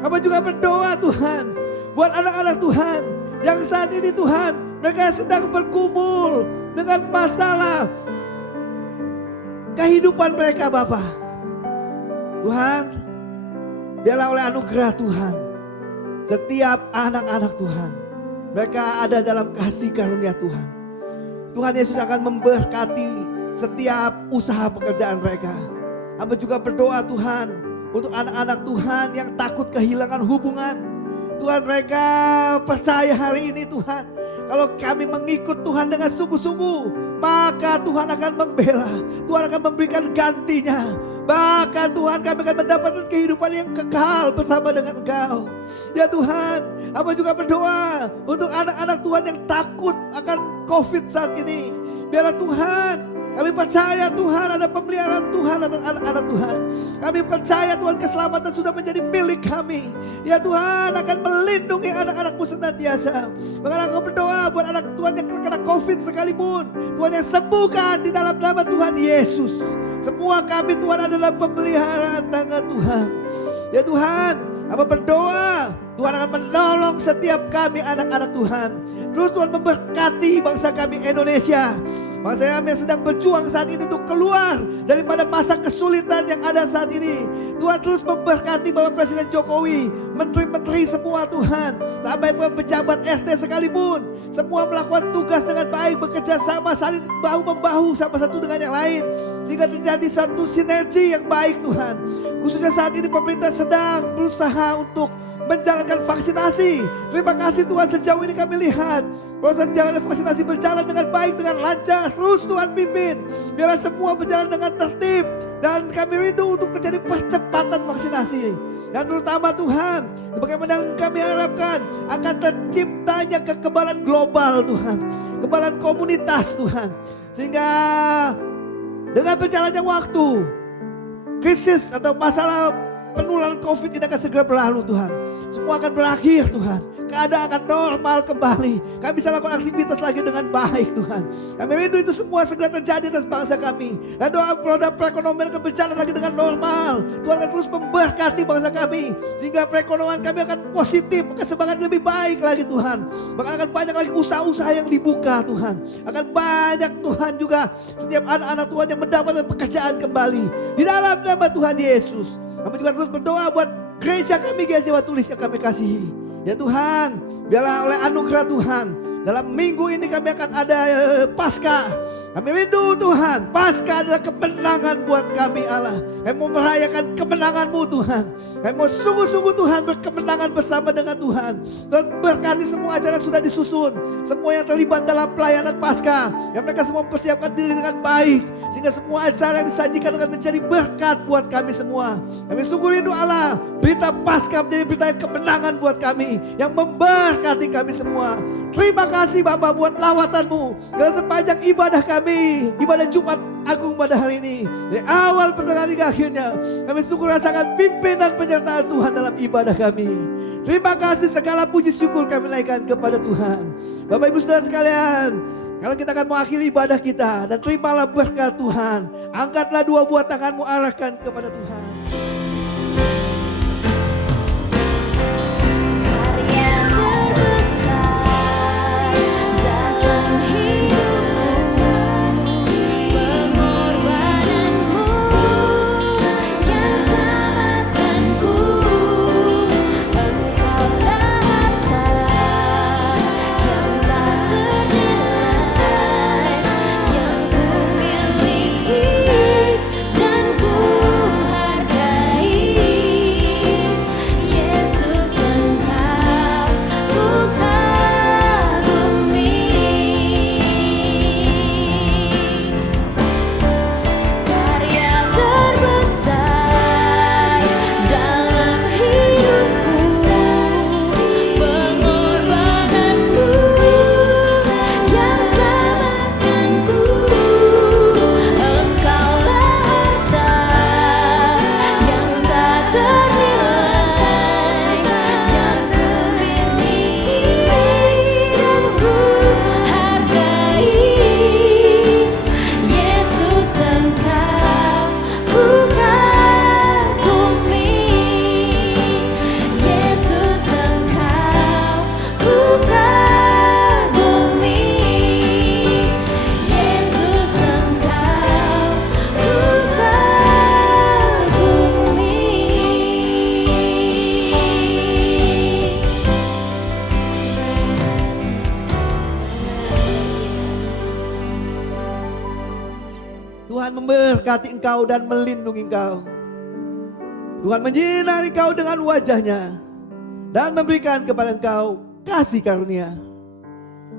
Kami juga berdoa Tuhan buat anak-anak Tuhan yang saat ini Tuhan, mereka sedang bergumul dengan masalah kehidupan mereka Bapa. Tuhan, biarlah oleh anugerah Tuhan, setiap anak-anak Tuhan, mereka ada dalam kasih karunia Tuhan. Tuhan Yesus akan memberkati setiap usaha pekerjaan mereka. Hamba juga berdoa Tuhan untuk anak-anak Tuhan yang takut kehilangan hubungan. Tuhan, mereka percaya hari ini Tuhan, kalau kami mengikut Tuhan dengan sungguh-sungguh, maka Tuhan akan membela, Tuhan akan memberikan gantinya. Bahkan Tuhan, kami akan mendapatkan kehidupan yang kekal bersama dengan Engkau. Ya Tuhan, hamba juga berdoa untuk anak-anak Tuhan yang takut akan COVID saat ini. Biarlah Tuhan, kami percaya Tuhan ada pemeliharaan Tuhan atas anak-anak Tuhan. Kami percaya Tuhan keselamatan sudah menjadi milik kami. Ya Tuhan akan melindungi anak-anakmu senantiasa. Maka aku berdoa buat anak Tuhan yang kena COVID sekalipun, Tuhan yang sembuhkan di dalam nama Tuhan Yesus. Semua kami Tuhan adalah pemeliharaan tangan Tuhan. Ya Tuhan, apa berdoa Tuhan akan menolong setiap kami anak-anak Tuhan. Terus Tuhan memberkati bangsa kami Indonesia. Bangsa kami yang sedang berjuang saat ini untuk keluar daripada masa kesulitan yang ada saat ini. Tuhan terus memberkati Bapak Presiden Jokowi, menteri-menteri semua Tuhan, sampai pejabat RT sekalipun, semua melakukan tugas dengan baik, bekerja sama, saling bahu-membahu satu dengan yang lain, sehingga terjadi satu sinergi yang baik Tuhan. Khususnya saat ini pemerintah sedang berusaha untuk menjalankan vaksinasi. Terima kasih Tuhan, sejauh ini kami lihat proses jalannya vaksinasi berjalan dengan baik, dengan lancar. Terus Tuhan pimpin, biarlah semua berjalan dengan tertib. Dan kami rindu untuk terjadi percepatan vaksinasi. Dan terutama Tuhan, sebagaimana yang kami harapkan, akan terciptanya kekebalan global Tuhan, kekebalan komunitas Tuhan. Sehingga dengan berjalannya waktu, krisis atau masalah penularan COVID ini akan segera berlalu Tuhan. Semua akan berakhir Tuhan. keadaan akan normal kembali. Kami bisa lakukan aktivitas lagi dengan baik Tuhan. Kami rindu itu semua segera terjadi atas bangsa kami. Dan doa roda perekonomian akan berjalan lagi dengan normal. Tuhan akan terus memberkati bangsa kami. Sehingga perekonomian kami akan positif, akan semangat lebih baik lagi Tuhan. Bahkan akan banyak lagi usaha-usaha yang dibuka Tuhan. Akan banyak Tuhan juga setiap anak-anak Tuhan yang mendapatkan pekerjaan kembali. Di dalam nama Tuhan Yesus. Kami juga terus berdoa buat gereja kami, gereja Batu Tulis yang kami kasihi. Ya Tuhan, biarlah oleh anugerah Tuhan, dalam minggu ini kami akan ada Paskah. Kami rindu Tuhan, Paskah adalah kemenangan buat kami Allah. Kami mau merayakan kemenangan-Mu Tuhan. Kami mau sungguh-sungguh Tuhan berkemenangan bersama dengan Tuhan. Tuhan berkati semua acara yang sudah disusun. Semua yang terlibat dalam pelayanan Paskah. Yang mereka semua mempersiapkan diri dengan baik. Sehingga semua acara yang disajikan akan menjadi berkat buat kami semua. Kami sungguh rindu Allah, berita Paskah menjadi berita yang kemenangan buat kami. Yang memberkati kami semua. Terima kasih Bapak buat lawatan-Mu. Karena sepanjang ibadah kami, ibadah Jumat Agung pada hari ini, dari awal pertengahan hingga akhirnya, kami sungguh rasakan pimpinan penyertaan Tuhan dalam ibadah kami. Terima kasih, segala puji syukur kami naikkan kepada Tuhan. Bapak Ibu Saudara sekalian, kalau kita akan mengakhiri ibadah kita, dan terimalah berkat Tuhan. Angkatlah dua buah tanganmu, arahkan kepada Tuhan. Tuhan memberkati engkau dan melindungi engkau. Tuhan menyinari engkau dengan wajahnya dan memberikan kepada engkau kasih karunia.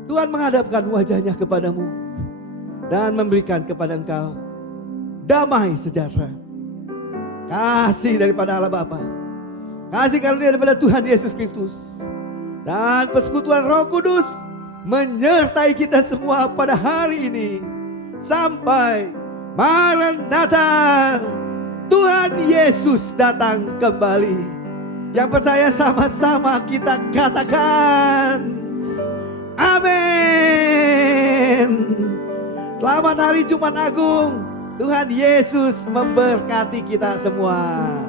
Tuhan menghadapkan wajahnya kepadamu dan memberikan kepada engkau damai sejahtera. Kasih daripada Allah Bapa, kasih karunia daripada Tuhan Yesus Kristus, dan persekutuan Roh Kudus menyertai kita semua pada hari ini sampai Maranatha, Tuhan Yesus datang kembali. Yang percaya sama-sama kita katakan amin. Selamat hari Jumat Agung. Tuhan Yesus memberkati kita semua.